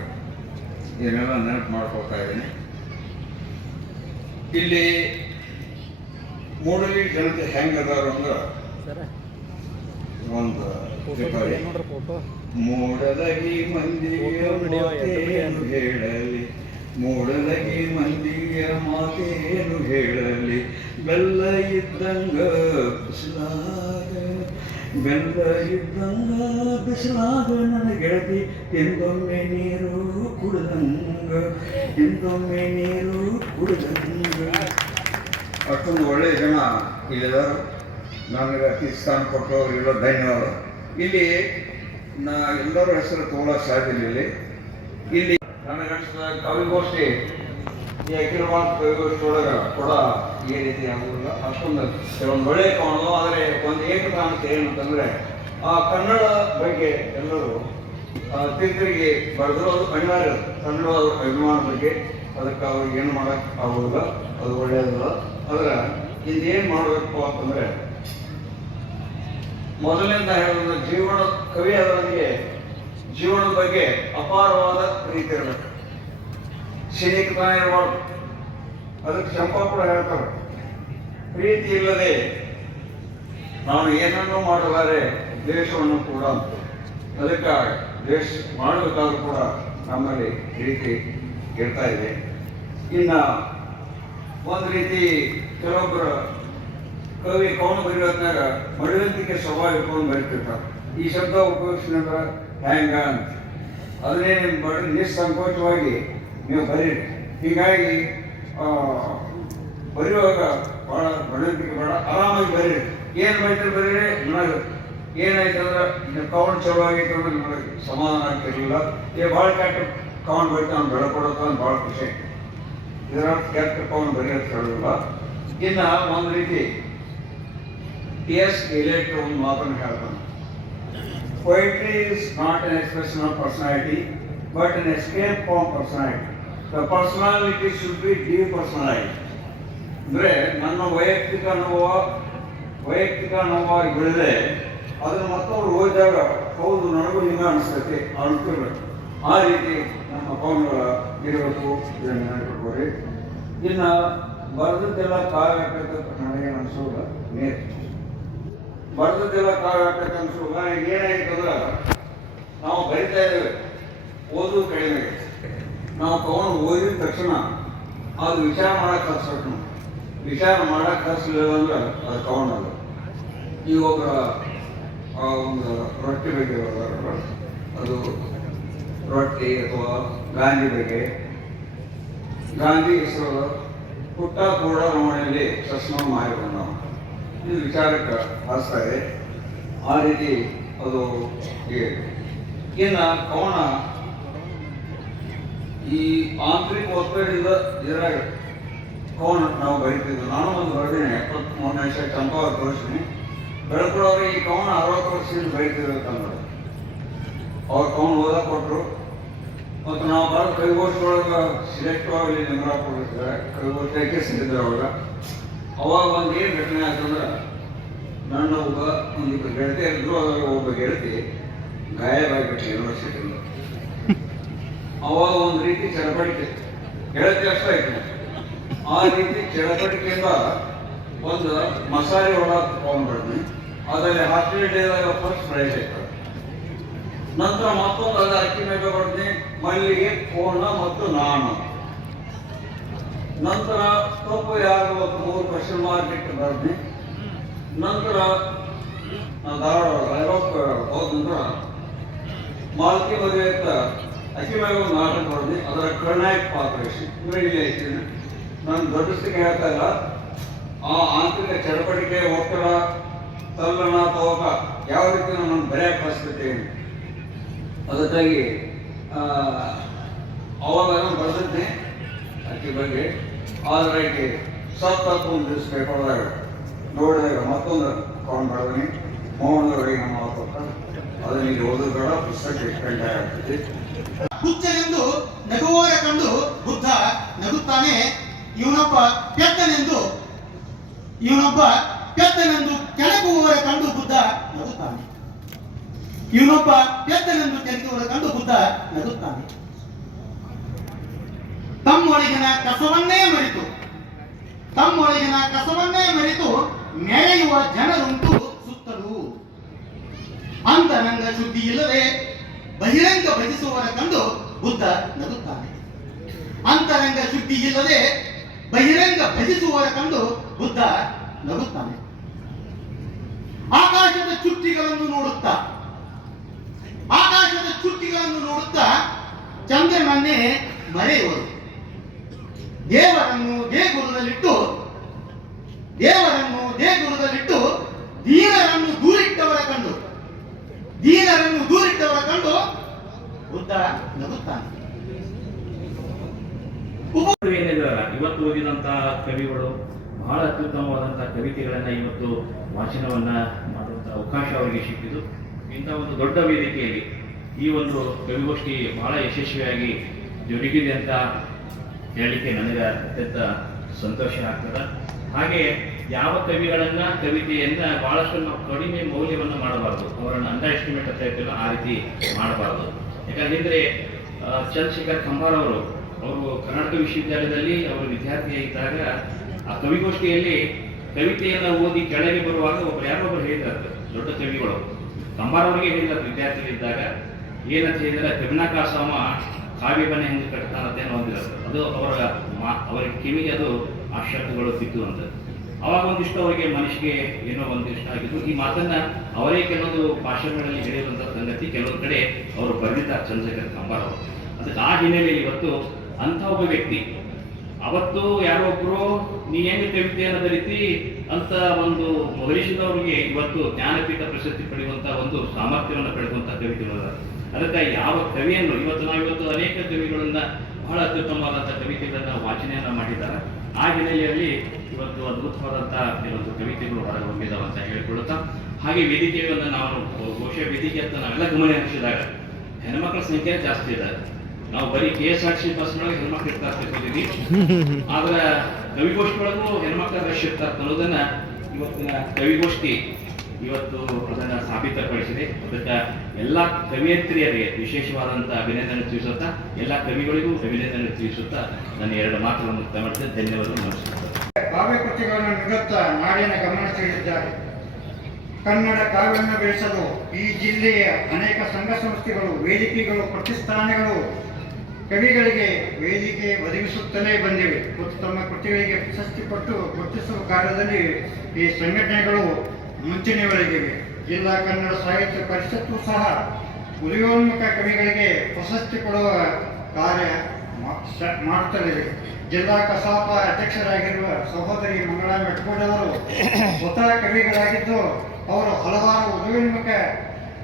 ಏನೆಲ್ಲ ನೆನಪು ಮಾಡ್ಕೊಳ್ತಾ ಇದ್ದೀನಿ. ಇಲ್ಲಿ ಮೂಡಲಿ ಜನತೆ ಹೆಂಗದಾರು ಅಂದ್ರೆ ಒಂದು ಮೂಡಲಗಿ ಮಂದಿಯ ಮಾತೇನು ಹೇಳಲಿ, ಮೂಡಲಗಿ ಮಂದಿಯ ಮಾತೇನು ಹೇಳಲಿ. ಬೆಲ್ಲ ಇದ್ದಂಗ ಬಿಸಿಲಾಗ, ಬೆಲ್ಲ ಇದ್ದಂಗ ಬಿಸಿಲಾಗ ನನ್ನ ಗೆಳತಿ ಎಂದೊಮ್ಮೆ ನೀರು ಕುಡಿದಂಗ, ಎಂದೊಮ್ಮೆ ನೀರು ಕುಡಿದಂಗ. ಅಷ್ಟೊಂದು ಒಳ್ಳೆಯ ಜನ ಇಲ್ಲಿದ್ದಾರೆ. ನನಗೆ ಅತಿ ಸ್ಥಾನ ಕೊಟ್ಟವರಿಗೆಲ್ಲ ಧನ್ಯವಾದ. ಇಲ್ಲಿ ನಾ ಎಲ್ಲರ ಹೆಸರು ತಗೊಳ್ಳೋಕೆ ಸಾಧ್ಯ ಇಲ್ಲ. ಇಲ್ಲಿ ನನಗನ್ಸಿದ ಕವಿಗೋಷ್ಠಿ, ಈ ಅಖಿಲ ಭಾರತ ಕವಿಗೋಷ್ಠಿ ಒಳಗೆ ಕೂಡ ಈ ರೀತಿ ಆಗುವುದಿಲ್ಲ. ಅಷ್ಟೊಂದು ಕೆಲವೊಂದು ಒಳ್ಳೆಯ ಕಾಣೋದು. ಆದರೆ ಒಂದು ಏಕತಾನತೆ ಏನಂತಂದರೆ ಆ ಕನ್ನಡ ಬಗ್ಗೆ ಎಲ್ಲರೂ ತಿರುಗಿ ಬರೆದಿರೋದು ಅನಿವಾರ್ಯ. ಕನ್ನಡದ ಅಭಿಮಾನ ಬಗ್ಗೆ ಅದಕ್ಕೆ ಅವ್ರಿಗೆ ಏನು ಮಾಡೋಕ್ಕೆ ಆಗೋದಿಲ್ಲ, ಅದು ಒಳ್ಳೆಯದಲ್ಲ. ಆದರೆ ಇದೇನು ಮಾಡಬೇಕು ಅಂತಂದರೆ, ಮೊದಲಿಂದ ಹೇಳಿದ್ರೆ ಜೀವನ ಕವಿ ಆದವನಿಗೆ ಜೀವನದ ಬಗ್ಗೆ ಅಪಾರವಾದ ಪ್ರೀತಿ ಇರಬೇಕು, ಸಿನಿಕತನ ಇರಬಾರ್ದು. ಅದಕ್ಕೆ ಚಂಪಾ ಕೂಡ ಹೇಳ್ತಾರೆ, ಪ್ರೀತಿ ಇಲ್ಲದೆ ನಾನು ಏನನ್ನೂ ಮಾಡಲಾರೆ ದೇಶವನ್ನು ಕೂಡ ಅಂತ. ಅದಕ್ಕೆ ದೇಶ ಮಾಡಬೇಕಾದ್ರೂ ಕೂಡ ನಮ್ಮಲ್ಲಿ ಪ್ರೀತಿ ಇರ್ತಾ ಇದೆ. ಇನ್ನು ಒಂದು ರೀತಿ ಕೆಲವೊಬ್ಬರು ಕವಿ ಕವನ ಬರೆಯೋದ್ನಾಗ ಮಡಿವಂತಿಕೆ ಸ್ವಭಾವ ಇಟ್ಕೊಂಡು ಬರೀತಿರ್ತಾರೆ. ಈ ಶಬ್ದ ಉಪಯೋಗಿಸಿದ್ರೆ ಹ್ಯಾಂಗ ಅಂತ, ಅದನ್ನೇ ನಿಮ್ಮ ನಿಸ್ಸಂಕೋಚವಾಗಿ ನೀವು ಬರೀರಿ. ಹೀಗಾಗಿ ಬರೆಯುವಾಗ ಭಾಳ ಮಡಿವಂತಿಕೆ ಬೇಡ, ಆರಾಮಾಗಿ ಬರೀರಿ. ಏನು ಬರೀತಾರೆ ಬರೀರಿ. ನನಗೆ ಏನಾಯ್ತು ಅಂದ್ರೆ ನೀವು ಕವನ ಚಲೋ ಆಗೈತೆ ಅಂದ್ರೆ ನನಗೆ ಸಮಾಧಾನ ಆಗ್ತಿರ್ಲಿಲ್ಲ. ಭಾಳ ಕೆಟ್ಟ ಕವನ ಬರೀತಾನೆ ಬೆಳಕೊಡೋದು ಅಂತ ಭಾಳ ಖುಷಿ. ಇದರ ಕೆಟ್ಟ ಕವನ ಬರೆಯೋದು ಹೇಳೋದಿಲ್ಲ. ಇನ್ನು ಒಂದು ರೀತಿ ಟಿ.ಎಸ್. ಎಲಿಯಟ್ ಒಂದು ಮಾತನ್ನು ಹೇಳ್ತಾನೆ, poetry is not an expression of personality but an escape from personality. The personality should be depersonalized. ಅಂದರೆ ನನ್ನ ವೈಯಕ್ತಿಕ ನೋವಾಗಿ ಬೆಳೆದ್ರೆ ಅದನ್ನು ಮತ್ತೊಬ್ರು ಓದಿದಾಗ ಹೌದು ನನಗೂ ಹಿಂಗೆ ಅನಿಸ್ತೈತಿ ಅನ್ಕೋಬೇಕು. ಆ ರೀತಿ ನಮ್ಮ ಕವನಗಳ ಇರಬೇಕು. ಇದನ್ನು ನೆನಪಿಟ್ಕೊಳ್ರಿ. ಇನ್ನು ಬರೆದದ್ದೆಲ್ಲ ಕಾವ್ಯಾಕೃತ ನನಗೆ ಅನಿಸೋಲ್ಲ. ಬರೆದದ್ದೆಲ್ಲ ಕಾವ್ಯಾಕೃತ ಅನಿಸೋಲ್ಲ. ಈಗ ಏನಾಗಿತ್ತಂದ್ರೆ ನಾವು ಬರಿತಾ ಇದ್ದೇವೆ, ಓದು ಕಡಿಮೆ. ನಾವು ಕವನ ಓದಿದ ತಕ್ಷಣ ಅದು ವಿಚಾರ ಮಾಡಕ್ಕೆ ಕಲಿಸ್ಬೇಕು. ನಾವು ವಿಚಾರ ಮಾಡಕ್ಕೆ ಕಲಿಸಲಿಲ್ಲ ಅಂದ್ರೆ ಅದು ಕವನ ಅಲ್ಲ. ಈಗ ಒಬ್ಬರ ಒಂದು ರೊಟ್ಟಿ ಬಗ್ಗೆ ಅದು ರೊಟ್ಟಿ ಅಥವಾ ಗಾಂಧಿ ಬಗ್ಗೆ, ಗಾಂಧಿ ಹೆಸರು ಪುಟ್ಟ ಕೂಡ ರಮಣೆಯಲ್ಲಿ ಸಸ್ಮ ಮಾಡಿಕೊಂಡು ನಾವು ಇದು ವಿಚಾರಕ್ಕೆ ಹರಿಸ್ತಾ ಇದೆ. ಆ ರೀತಿ ಅದು ಇದೆ. ಇನ್ನು ಕವನ ಈ ಆಂತರಿಕ ಒತ್ತಡದಿಂದ ಇದರಾಗ ಕವನ ನಾವು ಬರೀತಿದ್ವಿ. ನಾನು ಒಂದು ಬರೆದಿನಿ 73ನೇ ವರ್ಷ ಚಂಪಾ ಅವ್ರು ತೋರಿಸ್ತೀನಿ. ಬೆಳಕೊಡೋರು ಈ ಕವನ 60 ವರ್ಷದಿಂದ ಬರೀತಿದ್ರು ಕನ್ನಡ. ಅವ್ರು ಕವನ ಓದಕ್ಕೆ ಕೊಟ್ಟರು. ಮತ್ತು ನಾವು ಬರೋ ಕವಿಗೋಷ್ಠಿ ಒಳಗೆ ಸಿಲೆಕ್ಟ್ ಆಗಲಿ ನಂಬರ್ ಕೊಟ್ಟಿರ್ತಾರೆ. ಕವಿಗೋಷ್ಠಿಗೆ ಸಿಕ್ಕಿದ್ರೆ ಅವಾಗ ಅವಾಗ ಒಂದು ಏನು ಘಟನೆ ಆಯ್ತಂದ್ರೆ, ನನ್ನ ಒಬ್ಬ ಒಂದು ಗೆಳತಿ ಇದ್ರು. ಅದ್ರಾಗ ಒಬ್ಬ ಗೆಳತಿ ಗಾಯವಾಗಿಬಿಟ್ಟು ಯೂನಿವರ್ಸಿಟಿಯಿಂದ. ಅವಾಗ ಒಂದು ರೀತಿ ಚಡಪಡಿಕೆ, ಗೆಳತಿ ಅಷ್ಟ ಆಯ್ತು. ಆ ರೀತಿ ಚಡಪಡಿಕೆಯಿಂದ ಒಂದು ಮಸಾಲೆ ಒಳ ತಗೊಂಡ್ಬಿಡ್ತೀನಿ. ಅದರಲ್ಲಿ ಹಾಸ್ಟೆಲ್ ಡೇದಾಗ ಫಸ್ಟ್ ಪ್ರೈಸ್ ಆಯ್ತದೆ. ನಂತರ ಮತ್ತೊಂದು ಅದ ಅಕ್ಕಿ ಮೇಲೆ ಬರ್ತೀನಿ ಮಲ್ಲಿಗೆ ಕೋಣ ಮತ್ತು ನಾನು. ನಂತರ ತಪ್ಪು ಯಾರು 3 ಕ್ವೆಶ್ಚನ್ ಮಾರ್ಕ್ ಇಟ್ಟು ಬರ್ತೀನಿ. ನಂತರ ಧಾರವಾಡ ಐರೋಪ್ ಹೋದ ನಂತರ ಮಾಲ್ಕಿ ಮದುವೆ ಅಕ್ಕಿ ಮೇಲೆ ಒಂದು ನಾಟಕ ಬರ್ತೀನಿ. ಅದರ ಖಳನಾಯಕ ಪಾತ್ರ ಇಷ್ಟು ನಾನು ದೊಡ್ಡಸ್ತಿಗೆ ಹೇಳ್ತಾ ಇಲ್ಲ. ಆ ಆಂತರಿಕ ಚಟಪಟಿಕೆ ಒತ್ತಡ ತಲ್ಲಣ ತೋಕ ಯಾವ ರೀತಿ ನಾನು ಬರೆಯಕ್ಕೆ ಕಳಿಸ್ಬಿಟ್ಟೇನೆ. ಅದಕ್ಕಾಗಿ ಅವಾಗ ನಾನು ಬರ್ದಿದ್ದೆ ಅಕ್ಕಿ ಬಗ್ಗೆ. ಆದರೆ ಆಕೆ ಸತ್ತತ್ತು ಒಂದು ದಿವಸ ಪೇಪರ್ದಾಗ ನೋಡಿದಾಗ ಮತ್ತೊಂದು ಕೊಂಡು ಬರ್ತೀನಿ ಮೋಹನದವರಿಗೆ ನಮ್ಮ ಮಾತು ಅದನ್ನ ಈಗ ಓದೋದು ಬೇಡ, ಪುಸ್ತಕ ಇಟ್ಕೊಂಡೆ ಆಗ್ತದೆ. ಹುಚ್ಚನೆಂದು ನಗುವವರ ಕಂಡು ಬುದ್ಧ ನಗುತ್ತಾನೆ. ಇವನೊಬ್ಬ ಪೆದ್ದನೆಂದು ಕೆಣಕುವವರ ಕಂಡು ಬುದ್ಧ ನಗುತ್ತಾನೆ. ಇವನೊಬ್ಬ ಪೆದ್ದನೆಂದು ಕೆಣಕುವವರ ಕಂಡು ಬುದ್ಧ ನಗುತ್ತಾನೆ. ತಮ್ಮೊಳಗಿನ ಕಸವನ್ನೇ ಮರೆತು ಮೆರೆಯುವ ಜನರುಂಟು ಸುತ್ತಲೂ. ಅಂತರಂಗ ಶುದ್ಧಿ ಇಲ್ಲದೆ ಬಹಿರಂಗ ಭಜಿಸುವವರ ಕಂಡು ಬುದ್ಧ ನಗುತ್ತಾನೆ. ಅಂತರಂಗ ಶುದ್ಧಿ ಇಲ್ಲದೆ ಬಹಿರಂಗ ಭಜಿಸುವವರ ಕಂಡು ಬುದ್ಧ ನಗುತ್ತಾನೆ. ಆಕಾಶದ ಚುಕ್ಕಿಗಳನ್ನು ನೋಡುತ್ತಾ ಚಂದ್ರನನ್ನೇ ಮರೆಯುವರು. ದೇವರನ್ನು ದೇಗುಲದಲ್ಲಿಟ್ಟು ದೀನರನ್ನು ದೂರಿಟ್ಟವರ ಕಂಡು ಬುದ್ಧ ನಗುತ್ತಾನೆ. ಏನಿದಾರಲ್ಲ ಇವತ್ತು ಓದಿದಂತಹ ಕವಿಗಳು ಬಹಳ ಅತ್ಯುತ್ತಮವಾದಂತಹ ಕವಿತೆಗಳನ್ನ ಇವತ್ತು ವಾಚನವನ್ನ ಮಾಡುವಂತ ಅವಕಾಶ ಅವರಿಗೆ ಸಿಕ್ಕಿದ್ದು. ಇಂಥ ಒಂದು ದೊಡ್ಡ ವೇದಿಕೆಯಲ್ಲಿ ಈ ಒಂದು ಕವಿಗೋಷ್ಠಿ ಬಹಳ ಯಶಸ್ವಿಯಾಗಿ ಜರುಗಿದೆ ಅಂತ ಹೇಳಲಿಕ್ಕೆ ನನಗೆ ಅತ್ಯಂತ ಸಂತೋಷ ಆಗ್ತದೆ. ಹಾಗೆ ಯಾವ ಕವಿತೆಯನ್ನ ಬಹಳಷ್ಟು ನಾವು ಕಡಿಮೆ ಮೌಲ್ಯವನ್ನು ಮಾಡಬಾರ್ದು, ಅವರನ್ನು ಅಂಡರ್ ಎಸ್ಟಿಮೇಟ್ ಅಂತ ಹೇಳ್ತೀವಿ ಆ ರೀತಿ ಮಾಡಬಾರ್ದು. ಯಾಕಂದ್ರೆ ಚಂದ್ರಶೇಖರ್ ಕಂಬಾರ್ ಅವರು ಕರ್ನಾಟಕ ವಿಶ್ವವಿದ್ಯಾಲಯದಲ್ಲಿ ಅವರು ವಿದ್ಯಾರ್ಥಿಯಾಗಿದ್ದಾಗ ಆ ಕವಿಗೋಷ್ಠಿಯಲ್ಲಿ ಕವಿತೆಯನ್ನು ಓದಿ ಕೆಳಗೆ ಬರುವಾಗ ಯಾರೊಬ್ಬರು ಹೇಳಿದ್ದಾರೆ, ದೊಡ್ಡ ಕವಿಗಳು ಕಂಬಾರ್ ಅವರಿಗೆ ಹೇಳಿದ್ದಾರೆ ವಿದ್ಯಾರ್ಥಿಗಳಿದ್ದಾಗ, ಏನಂತ ಹೇಳಿದ್ರೆ ಕವಿನಾಕಾಸಮ ಕಾವ್ಯ ಬನ್ನಿ ಹೆಂಗೆ ಕಟ್ತಾನಂತೆ ಹೊಂದಿದ್ದಾರೆ. ಅದು ಅವರ ಕಿವಿಗೆ ಅದು ಆ ಶಬ್ದಗಳು ಬಿದ್ದು ಅಂತ. ಅವಾಗ ಒಂದಿಷ್ಟು ಅವರಿಗೆ ಮನುಷ್ಯಗೆ ಏನೋ ಒಂದಿಷ್ಟ ಆಗಿದ್ದು. ಈ ಮಾತನ್ನ ಅವರೇ ಕೆಲವೊಂದು ಭಾಷಣಗಳಲ್ಲಿ ಹೇಳಿರುವಂತ ಸಂಗತಿ ಕೆಲವೊಂದು ಕಡೆ ಅವರು ಬರೆದಿದ್ದಾರೆ ಚಂದ್ರಶೇಖರ್ ಕಂಬಾರ್ ಅವರು. ಅದಕ್ಕೆ ಆ ಹಿನ್ನೆಲೆಯಲ್ಲಿ ಇವತ್ತು ಅಂತ ಒಬ್ಬ ವ್ಯಕ್ತಿ ಅವತ್ತು ಯಾರೋ ಒಬ್ರು ನೀ ಹೆಂಗೆ ಕವಿತೆಯನ್ನು ಬರೀತಿ ಅಂತ ಒಂದು ಮೊದಲಿಸಿದವರಿಗೆ ಇವತ್ತು ಜ್ಞಾನಪೀಠ ಪ್ರಶಸ್ತಿ ಪಡೆಯುವಂತ ಒಂದು ಸಾಮರ್ಥ್ಯವನ್ನು ಪಡೆಯುವಂತ ಕವಿತೆಗಳು. ಅದಕ್ಕೆ ಯಾವ ಕವಿಯನ್ನು ನಾವಿವತ್ತು ಅನೇಕ ಕವಿಗಳನ್ನ ಬಹಳ ಅತ್ಯುತ್ತಮವಾದಂತಹ ಕವಿತೆಗಳನ್ನ ವಾಚನೆಯನ್ನ ಮಾಡಿದ್ದಾರೆ. ಆ ಹಿನ್ನೆಲೆಯಲ್ಲಿ ಇವತ್ತು ಅದ್ಭುತವಾದಂತಹ ಕೆಲವೊಂದು ಕವಿತೆಗಳು ಹೊರಗೆ ಹೋಗಿದ್ದಾವೆ ಅಂತ ಹೇಳಿಕೊಳ್ಳುತ್ತಾ, ಹಾಗೆ ವೇದಿಕೆಯನ್ನು ನಾವು ಬಹುಶಃ ವೇದಿಕೆ ಅಂತ ನಾವೆಲ್ಲ ಗಮನ ಹರಿಸಿದಾಗ ಹೆಣ್ಮಕ್ಳ ಸಂಖ್ಯೆ ಜಾಸ್ತಿ ಇದೆ. ನಾವು ಬರೀ KSRTC ಬಸ್ನೊಳಗೆ ಹೆಣ್ಮಕ್ಳು ಇರ್ತಾರೆ ತಿಳ್ಕೊಂಡಿದ್ವಿ, ಆದ್ರೆ ಕವಿಗೋಷ್ಠಿ ಒಳಗೂ ಹೆಣ್ಮಕ್ಳ ರಶ್ ಇರ್ತಾರೆ ಅನ್ನೋದನ್ನ ಇವತ್ತಿನ ಕವಿಗೋಷ್ಠಿ ಇವತ್ತು ಅದನ್ನ ಸಾಬೀತಪಡಿಸಿದೆ. ಅದಕ್ಕೆ ಎಲ್ಲ ಕವಿಯತ್ರಿಯರಿಗೆ ವಿಶೇಷವಾದಂತಹ ಅಭಿನಂದನೆ ತಿಳಿಸುತ್ತಾ, ಎಲ್ಲ ಕವಿಗಳಿಗೂ ಅಭಿನಂದನೆ ತಿಳಿಸುತ್ತಾ ನನ್ನ 2 ಮಾತುಗಳನ್ನು ಮುಕ್ತ ಮಾಡ್ತೇನೆ. ಧನ್ಯವಾದ, ನಮಸ್ಕಾರ. ಕಾವ್ಯ ಕೃತಿಗಳನ್ನು ನಿಗತ್ತ ನಾಡಿನ ಗಮನ ಸೆಳೆದಿದ್ದಾರೆ. ಕನ್ನಡ ಕಾವ್ಯವನ್ನು ಬೆಳೆಸಲು ಈ ಜಿಲ್ಲೆಯ ಅನೇಕ ಸಂಘ ಸಂಸ್ಥೆಗಳು, ವೇದಿಕೆಗಳು, ಪ್ರತಿಷ್ಠಾನಗಳು ಕವಿಗಳಿಗೆ ವೇದಿಕೆ ಒದಗಿಸುತ್ತಲೇ ಬಂದಿವೆ. ಮತ್ತು ತಮ್ಮ ಕೃತಿಗಳಿಗೆ ಪ್ರಶಸ್ತಿ ಕೊಟ್ಟು ಗುರುತಿಸುವ ಕಾರ್ಯದಲ್ಲಿ ಈ ಸಂಘಟನೆಗಳು ಮುಂಚೂಣಿಯೊಳಗಿವೆ. ಜಿಲ್ಲಾ ಕನ್ನಡ ಸಾಹಿತ್ಯ ಪರಿಷತ್ತು ಸಹ ಉದಯೋನ್ಮುಖ ಕವಿಗಳಿಗೆ ಪ್ರಶಸ್ತಿ ಕೊಡುವ ಕಾರ್ಯ ಮಾಡುತ್ತಲಿವೆ. ಜಿಲ್ಲಾ ಕಸಾಪ ಅಧ್ಯಕ್ಷರಾಗಿರುವ ಸಹೋದರಿ ಮಂಗಳಾ ಮೆಟ್ಕೋಡವರು ಸ್ವತಃ ಕವಿಗಳಾಗಿದ್ದು, ಅವರು ಹಲವಾರು ಉದಯೋನ್ಮುಖ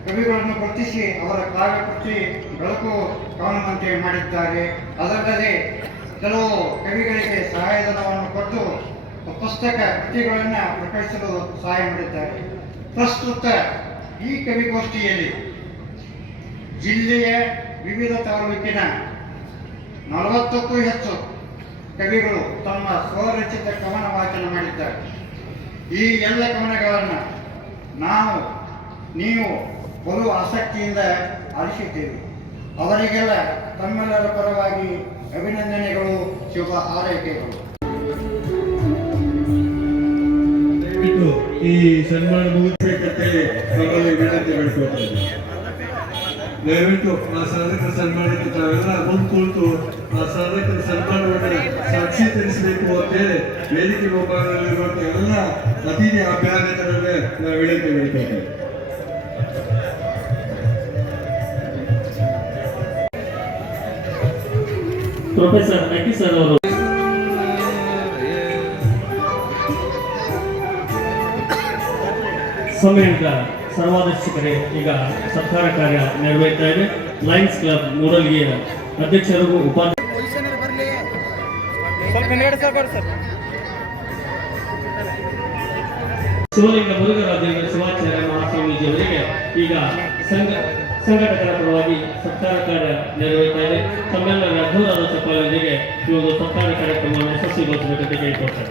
ಕವಿಗಳನ್ನು ಗುರುತಿಸಿ ಅವರ ಕಾವ್ಯ ಕೃತಿ ಬೆಳಕು ಕಾಣುವಂತೆ ಮಾಡಿದ್ದಾರೆ. ಅದಲ್ಲದೆ ಕೆಲವು ಕವಿಗಳಿಗೆ ಸಹಾಯಧನವನ್ನು ಕೊಟ್ಟು ಪುಸ್ತಕ ಕೃತಿಗಳನ್ನು ಪ್ರಕಟಿಸಲು ಸಹಾಯ ಮಾಡಿದ್ದಾರೆ. ಪ್ರಸ್ತುತ ಈ ಕವಿಗೋಷ್ಠಿಯಲ್ಲಿ ಜಿಲ್ಲೆಯ ವಿವಿಧ ತಾಲೂಕಿನ 40ಕ್ಕೂ ಹೆಚ್ಚು ಕವಿಗಳು ತಮ್ಮ ಸ್ವರಚಿತ ಕವನ ವಾಚನ ಮಾಡಿದ್ದಾರೆ. ಈ ಎಲ್ಲ ಕವನಗಳನ್ನು ನೀವು ಬಹು ಆಸಕ್ತಿಯಿಂದ ಆಲಿಸಿದ್ದೇವೆ. ಅವರಿಗೆಲ್ಲ ತಮ್ಮೆಲ್ಲರ ಪರವಾಗಿ ಅಭಿನಂದನೆಗಳು, ಶುಭ ಹಾರೈಕೆಗಳು. ದಯವಿಟ್ಟು ಈ ಸನ್ಮಾನ ಮುಗಿಸಬೇಕಂತೇಳಿ ನಮ್ಮಲ್ಲಿ ವಿನಂತಿ ಮಾಡಿಕೊಳ್ತೇವೆ. ದಯವಿಟ್ಟು ಆ ಸಾಧಕರ ಸನ್ಮಾನಕ್ಕೆ ತಾವೆಲ್ಲ ಮುಂದೆ ಕೂತು ಆ ಸಾಧಕರ ಸನ್ಮಾನವನ್ನು ಸಾಕ್ಷಿ ತಿಳಿಸಬೇಕು ಅಂತೇಳಿ ವೇದಿಕೆ ಮುಂಭಾಗದಲ್ಲಿರುವಂಥ ಎಲ್ಲ ಅತಿಥಿ ಅಭ್ಯಾಗತರನ್ನೇ ನಾವು ಹೇಳಿದ್ದೇವೆ. ಪ್ರೊಫೆಸರ್ ಅಕ್ಕಿ ಸರ್ ಅವರು ಸಮ್ಮೇಳನದ ಸರ್ವಾಧ್ಯಕ್ಷರೇ ಈಗ ಸತ್ಕಾರ ಕಾರ್ಯ ನೆರವೇರ್ತಾ ಇದೆ. ಲಯನ್ಸ್ ಕ್ಲಬ್ ಮೂಡಲ್ಗಿಯ ಅಧ್ಯಕ್ಷರು ಶಿವಲಿಂಗ ಮುರುಘರಾಜೇಂದ್ರ ಶಿವಾಚಾರ್ಯ ಮಹಾಸ್ವಾಮೀಜಿ ಅವರಿಗೆ ಈಗ ಸಂಘಟಕರ ಪರವಾಗಿ ಸತ್ಕಾರ ಕಾರ್ಯ ನೆರವೇರ್ತಾ ಇದೆ. ತಮ್ಮೆಲ್ಲರ ಅದ್ಭುತವಾದ ಚಪ್ಪಾಳೆಯೊಂದಿಗೆ ಈ ಒಂದು ಸತ್ಕಾರ ಕಾರ್ಯಕ್ರಮವನ್ನು ಯಶಸ್ವಿಗೊಳಿಸಬೇಕಂತ ಕೇಳಿಕೊಳ್ತಾರೆ.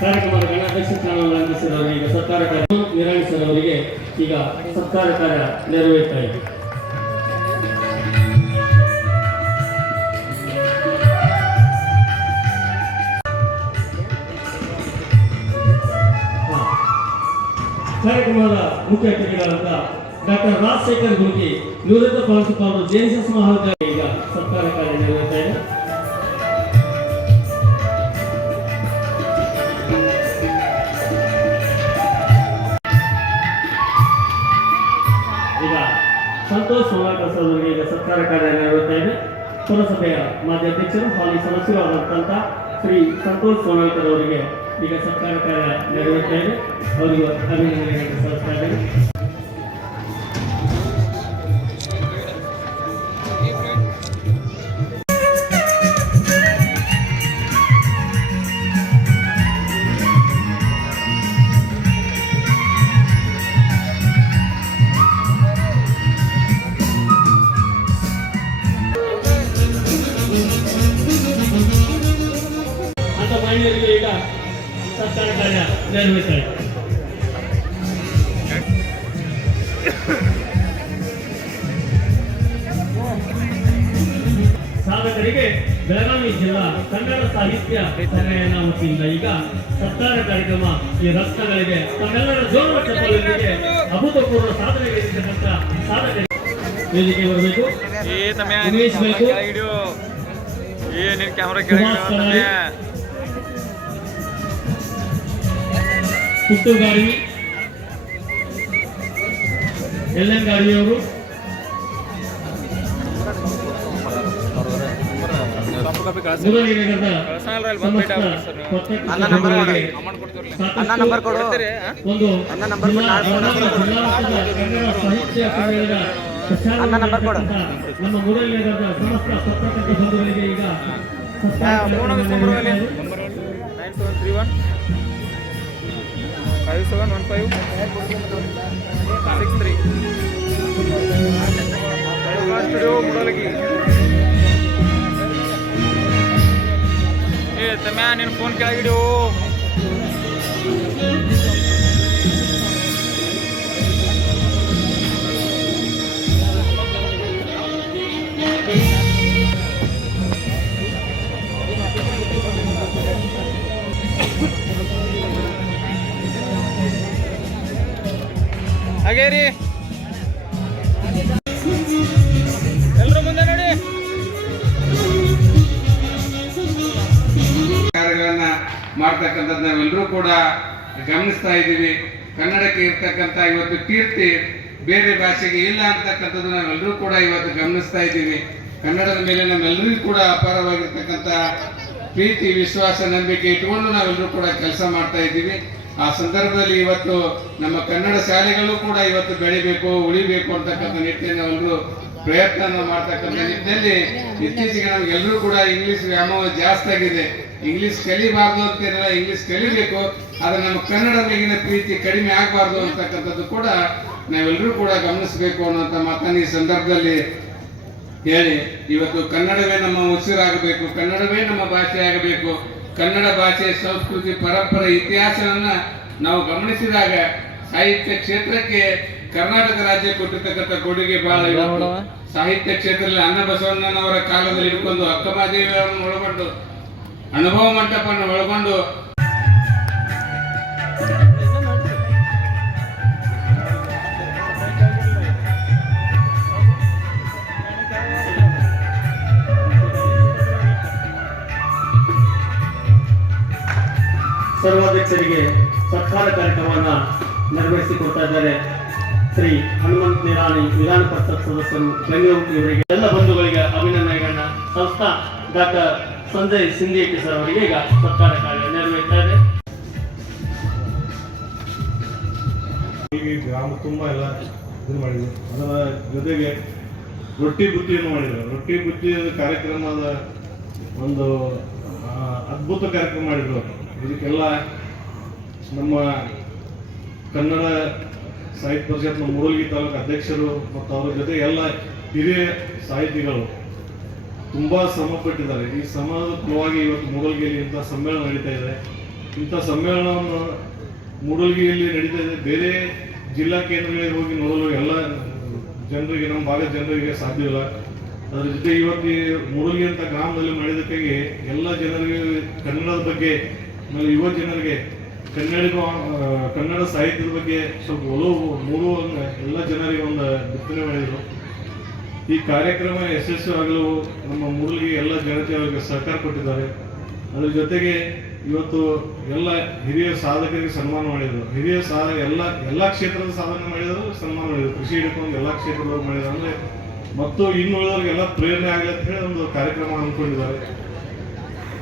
ಕಾರ್ಯಕ್ರಮದ ಗಣಾಧ್ಯಕ್ಷ ಸ್ಥಾನವನ್ನು ಅಂದಿಸಿದವರು ಈಗ ಸತ್ಕಾರ ಕಾರ್ಯ ನಿರಾಣಿಸಿದವರಿಗೆ ಈಗ ಸತ್ಕಾರ ಕಾರ್ಯ ನೆರವೇರ್ತಾ ಇದೆ. ಕಾರ್ಯಕ್ರಮದ ಮುಖ್ಯ ಅತಿಥಿಗಳಾದ ಡಾಕ್ಟರ್ ರಾಜಶೇಖರ್ ಗುರುಗಿ ನಿವೃತ್ತ ಪ್ರಾಂಶುಪಾಲರು ಜೆಎಸ್ಎಸ್ ಮಹಾವಿದ್ಯಾಲಯ ಈಗ ಸತ್ಕಾರ ಕಾರ್ಯ ನೆರವೇರ್ತಾ ಇದೆ. ಈಗ ಸಂತೋಷ್ ಸೋನಾಕರ್ ಅವರಿಗೆ ಈಗ ಸತ್ಕಾರ ಕಾರ್ಯ ನೆರವೇರ್ತಾ ಇದೆ. ಪುರಸಭೆಯ ಮಾಜಿ ಅಧ್ಯಕ್ಷರು ಹಾಲಿ ಸದಸ್ಯರಾದಂಥ ಶ್ರೀ ಸಂತೋಷ್ ಸೋನಾಕರ್ ಅವರಿಗೆ ಈಗ ಸತ್ಕಾರ ಕಾರ್ಯ ನೆರವೇರ್ತಾ ಇದೆ. ಅವರಿಗೆ ಅಭಿನಂದನೆಗಳನ್ನು ಸಲ್ಲಿಸ್ತಾ ಇದ್ದೇನೆ. ಅಂತ ಮಹಿಳೆಯರಿಗೆ ಈಗ ಸತ್ಕಾರ ಕಾರ್ಯ ನೆರವೇರ್ತಾ ಇದೆ. ಸಾಧಕರಿಗೆ ಬೆಳಗಾವಿ ಜಿಲ್ಲಾ ಕನ್ನಡ ಸಾಹಿತ್ಯ ಸಮ್ಮೇಳನ ವತಿಯಿಂದ ಈಗ ಸತ್ಕಾರ ಕಾರ್ಯಕ್ರಮ ಈ ರತ್ನಗಳಿಗೆ ತಮ್ಮೆಲ್ಲರ ಜೋರು ಚಪ್ಪಾಳೆಯೊಂದಿಗೆ ಅಭೂತಪೂರ್ವ ಸಾಧನೆಗಳಿರ್ತಕ್ಕಂಥ ಸಾಧಕರಿಗೆ ವೇದಿಕೆ ಬರಬೇಕು. ಉಮೇಶ್ ಬೇಕು, ಪುಟ್ಟು ಗಾಡಿ, ಎಲ್.ಎನ್. ಗಾಡಿಯವರು, ಮುರಳೀನಗರದ ಒಂದು ಸಾಹಿತ್ಯ ಸಮ್ಮೇಳನ ನಮ್ಮ ಮುರಳೀನಗರದ ಸಮಸ್ತ ಪತ್ರಕರ್ತ ಬಂಧುಗಳಿಗೆ ಈಗ ನಿನ್ನ ಫೋನ್ ಕೆಳಗಿಡು. ಹಾಗೇ ರೀ ಎಲ್ಲರೂ ಮುಂದೆ ನೋಡಿ. ಕಾರ್ಯಗಳನ್ನ ಮಾಡ್ತಕ್ಕಂಥದ್ದು ನಾವೆಲ್ಲರೂ ಕೂಡ ಗಮನಿಸ್ತಾ ಇದ್ದೀವಿ. ಕನ್ನಡಕ್ಕೆ ಇರ್ತಕ್ಕಂಥ ಇವತ್ತು ಕೀರ್ತಿ ಬೇರೆ ಭಾಷೆಗೆ ಇಲ್ಲ ಅಂತಕ್ಕಂಥದ್ದು ನಾವೆಲ್ಲರೂ ಕೂಡ ಇವತ್ತು ಗಮನಿಸ್ತಾ ಇದ್ದೀವಿ. ಕನ್ನಡದ ಮೇಲೆ ನಮ್ಮೆಲ್ಲರಿಗೂ ಕೂಡ ಅಪಾರವಾಗಿರ್ತಕ್ಕಂಥ ಪ್ರೀತಿ, ವಿಶ್ವಾಸ, ನಂಬಿಕೆ ಇಟ್ಕೊಂಡು ನಾವೆಲ್ಲರೂ ಕೂಡ ಕೆಲಸ ಮಾಡ್ತಾ ಇದ್ದೀವಿ. ಆ ಸಂದರ್ಭದಲ್ಲಿ ಇವತ್ತು ನಮ್ಮ ಕನ್ನಡ ಶಾಲೆಗಳು ಕೂಡ ಇವತ್ತು ಬೆಳಿಬೇಕು, ಉಳಿಬೇಕು ಅಂತಕ್ಕಂಥ ನಿಟ್ಟಿನಲ್ಲಿ ನಾವೆಲ್ಲರೂ ಪ್ರಯತ್ನ ಮಾಡ್ತಕ್ಕಂಥ ನಿಟ್ಟಿನಲ್ಲಿ ಇತ್ತೀಚೆಗೆ ನಮ್ಗೆಲ್ಲರೂ ಕೂಡ ಇಂಗ್ಲಿಷ್ ವ್ಯಾಮೋಹ ಜಾಸ್ತಿ ಆಗಿದೆ. ಇಂಗ್ಲಿಷ್ ಕಲಿಬಾರ್ದು ಅಂತೇನಲ್ಲ, ಇಂಗ್ಲಿಷ್ ಕಲಿಬೇಕು, ಆದ್ರೆ ನಮ್ಮ ಕನ್ನಡದ ಮೇಲಿನ ಪ್ರೀತಿ ಕಡಿಮೆ ಆಗಬಾರ್ದು ಅಂತಕ್ಕಂಥದ್ದು ಕೂಡ ನಾವೆಲ್ಲರೂ ಕೂಡ ಗಮನಿಸಬೇಕು ಅನ್ನೋಂಥ ಮಾತನ್ನು ಈ ಸಂದರ್ಭದಲ್ಲಿ ಹೇಳಿ, ಇವತ್ತು ಕನ್ನಡವೇ ನಮ್ಮ ಉಸಿರಾಗಬೇಕು, ಕನ್ನಡವೇ ನಮ್ಮ ಭಾಷೆ ಆಗಬೇಕು. ಕನ್ನಡ ಭಾಷೆ, ಸಂಸ್ಕೃತಿ, ಪರಂಪರೆ, ಇತಿಹಾಸವನ್ನ ನಾವು ಗಮನಿಸಿದಾಗ ಸಾಹಿತ್ಯ ಕ್ಷೇತ್ರಕ್ಕೆ ಕರ್ನಾಟಕ ರಾಜ್ಯ ಕೊಟ್ಟಿರ್ತಕ್ಕಂಥ ಕೊಡುಗೆ ಬಹಳ ಇವತ್ತು ಸಾಹಿತ್ಯ ಕ್ಷೇತ್ರದಲ್ಲಿ ಅನ್ನಬಸವಣ್ಣನವರ ಕಾಲದಲ್ಲಿ ಹಿಡ್ಕೊಂಡು ಅಕ್ಕಮಹಾದೇವಿಯವರನ್ನು ಒಳಗೊಂಡು ಅನುಭವ ಮಂಟಪವನ್ನು ಒಳಗೊಂಡು ಸರ್ವಾಧ್ಯಕ್ಷರಿಗೆ ಸತ್ಕಾರ ಕಾರ್ಯಕ್ರಮವನ್ನು ನೆರವೇರಿಸಿಕೊಡ್ತಾ ಇದ್ದಾರೆ ಶ್ರೀ ಹನುಮಂತ ನಿರಾಣಿ ವಿಧಾನ ಪರಿಷತ್ ಸದಸ್ಯರು ಬೆಂಗಳೂರು ಇವರಿಗೆ ಎಲ್ಲ ಬಂಧುಗಳಿಗೆ ಅಭಿನಂದನೆಗಳನ್ನ ಸಂಸ್ಥಾ ಡಾಕ್ಟರ್ ಸಂಜಯ್ ಸಿಂಧೇಟಿ ಸರ್ ಅವರಿಗೆ ಈಗ ಸತ್ಕಾರ ಕಾರ್ಯ ನೆರವೇರ್ತಾ ಇದೆ. ಗ್ರಾಮ ತುಂಬ ಎಲ್ಲ ಇದು ಮಾಡಿದ್ರು. ಅದರ ಜೊತೆಗೆ ರೊಟ್ಟಿ ಬುತ್ತಿಯನ್ನು ಮಾಡಿದ್ರು. ರೊಟ್ಟಿ ಬುತ್ತಿ ಕಾರ್ಯಕ್ರಮದ ಒಂದು ಅದ್ಭುತ ಕಾರ್ಯಕ್ರಮ ಮಾಡಿದ್ರು. ಇದಕ್ಕೆಲ್ಲ ನಮ್ಮ ಕನ್ನಡ ಸಾಹಿತ್ಯ ಪರಿಷತ್ನ ಮೂಡಲಗಿ ತಾಲೂಕು ಅಧ್ಯಕ್ಷರು ಮತ್ತು ಅವರ ಜೊತೆ ಎಲ್ಲ ಹಿರಿಯ ಸಾಹಿತಿಗಳು ತುಂಬಾ ಶ್ರಮ ಪಟ್ಟಿದ್ದಾರೆ. ಈ ಶ್ರಮದ ಫಲವಾಗಿ ಇವತ್ತು ಮೂಡಲಗಿಯಲ್ಲಿ ಇಂಥ ಸಮ್ಮೇಳನ ನಡೀತಾ ಇದೆ. ಇಂಥ ಸಮ್ಮೇಳನವನ್ನು ಮೂಡಲಗಿಯಲ್ಲಿ ನಡೀತಾ ಇದೆ. ಬೇರೆ ಜಿಲ್ಲಾ ಕೇಂದ್ರಗಳಿಗೆ ಹೋಗಿ ನೋಡಲು ಎಲ್ಲ ಜನರಿಗೆ, ನಮ್ಮ ಭಾಗದ ಜನರಿಗೆ ಸಾಧ್ಯವಿಲ್ಲ. ಅದರ ಜೊತೆ ಇವತ್ತು ಮೂಡಲಗಿ ಅಂತ ಗ್ರಾಮದಲ್ಲಿ ಮಾಡಿದ್ದಕ್ಕಾಗಿ ಎಲ್ಲ ಜನರಿಗೆ ಕನ್ನಡದ ಬಗ್ಗೆ ಆಮೇಲೆ ಯುವ ಜನರಿಗೆ ಕನ್ನಡ ಸಾಹಿತ್ಯದ ಬಗ್ಗೆ ಸ್ವಲ್ಪ ಒಲವು ಮೂಡುವಂಗ ಎಲ್ಲ ಜನರಿಗೆ ಒಂದು ಬಿತ್ತನೆ ಮಾಡಿದರು. ಈ ಕಾರ್ಯಕ್ರಮ ಯಶಸ್ವಿಯಾಗಲು ನಮ್ಮ ಮೂಡಲಗಿ ಎಲ್ಲ ಜನತೆ ಅವರಿಗೆ ಸಹಕಾರ ಕೊಟ್ಟಿದ್ದಾರೆ. ಅದರ ಜೊತೆಗೆ ಇವತ್ತು ಎಲ್ಲ ಹಿರಿಯ ಸಾಧಕರಿಗೆ ಸನ್ಮಾನ ಮಾಡಿದರು. ಹಿರಿಯ ಎಲ್ಲ ಕ್ಷೇತ್ರದ ಸಾಧನೆ ಮಾಡಿದರು, ಸನ್ಮಾನ ಮಾಡಿದರು. ಕೃಷಿ ಹಿಡ್ಕೊಂಡು ಎಲ್ಲ ಕ್ಷೇತ್ರದವ್ರು ಮಾಡಿದ್ರು. ಅಂದರೆ ಮತ್ತು ಇನ್ನುಳಿದವ್ರಿಗೆಲ್ಲ ಪ್ರೇರಣೆ ಆಗಲಿ ಅಂತ ಹೇಳಿ ಒಂದು ಕಾರ್ಯಕ್ರಮ ಹಮ್ಮಿಕೊಂಡಿದ್ದಾರೆ.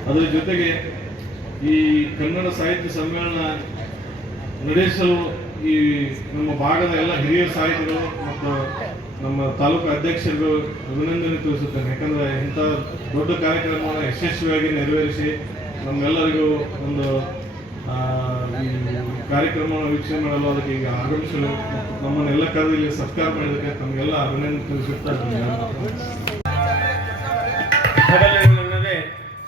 ಅದರ ಜೊತೆಗೆ ಈ ಕನ್ನಡ ಸಾಹಿತ್ಯ ಸಮ್ಮೇಳನ ನಡೆಸಲು ಈ ನಮ್ಮ ಭಾಗದ ಎಲ್ಲ ಹಿರಿಯ ಸಾಹಿತಿಗಳು ಮತ್ತು ನಮ್ಮ ತಾಲೂಕು ಅಧ್ಯಕ್ಷರಿಗೂ ಅಭಿನಂದನೆ ತಿಳಿಸುತ್ತೇನೆ. ಯಾಕಂದರೆ ಇಂಥ ದೊಡ್ಡ ಕಾರ್ಯಕ್ರಮವನ್ನು ಯಶಸ್ವಿಯಾಗಿ ನೆರವೇರಿಸಿ ನಮ್ಮೆಲ್ಲರಿಗೂ ಒಂದು ಈ ಕಾರ್ಯಕ್ರಮವನ್ನು ವೀಕ್ಷಣೆ ಮಾಡಲು ಅದಕ್ಕೆ ಈಗ ಆಗಮಿಸಲು ನಮ್ಮನ್ನೆಲ್ಲ ಕರೆದು ಇಲ್ಲಿ ಸತ್ಕಾರ ಮಾಡಿದ್ದಕ್ಕೆ ತಮಗೆಲ್ಲ ಅಭಿನಂದನೆ ತಿಳಿಸುತ್ತಾ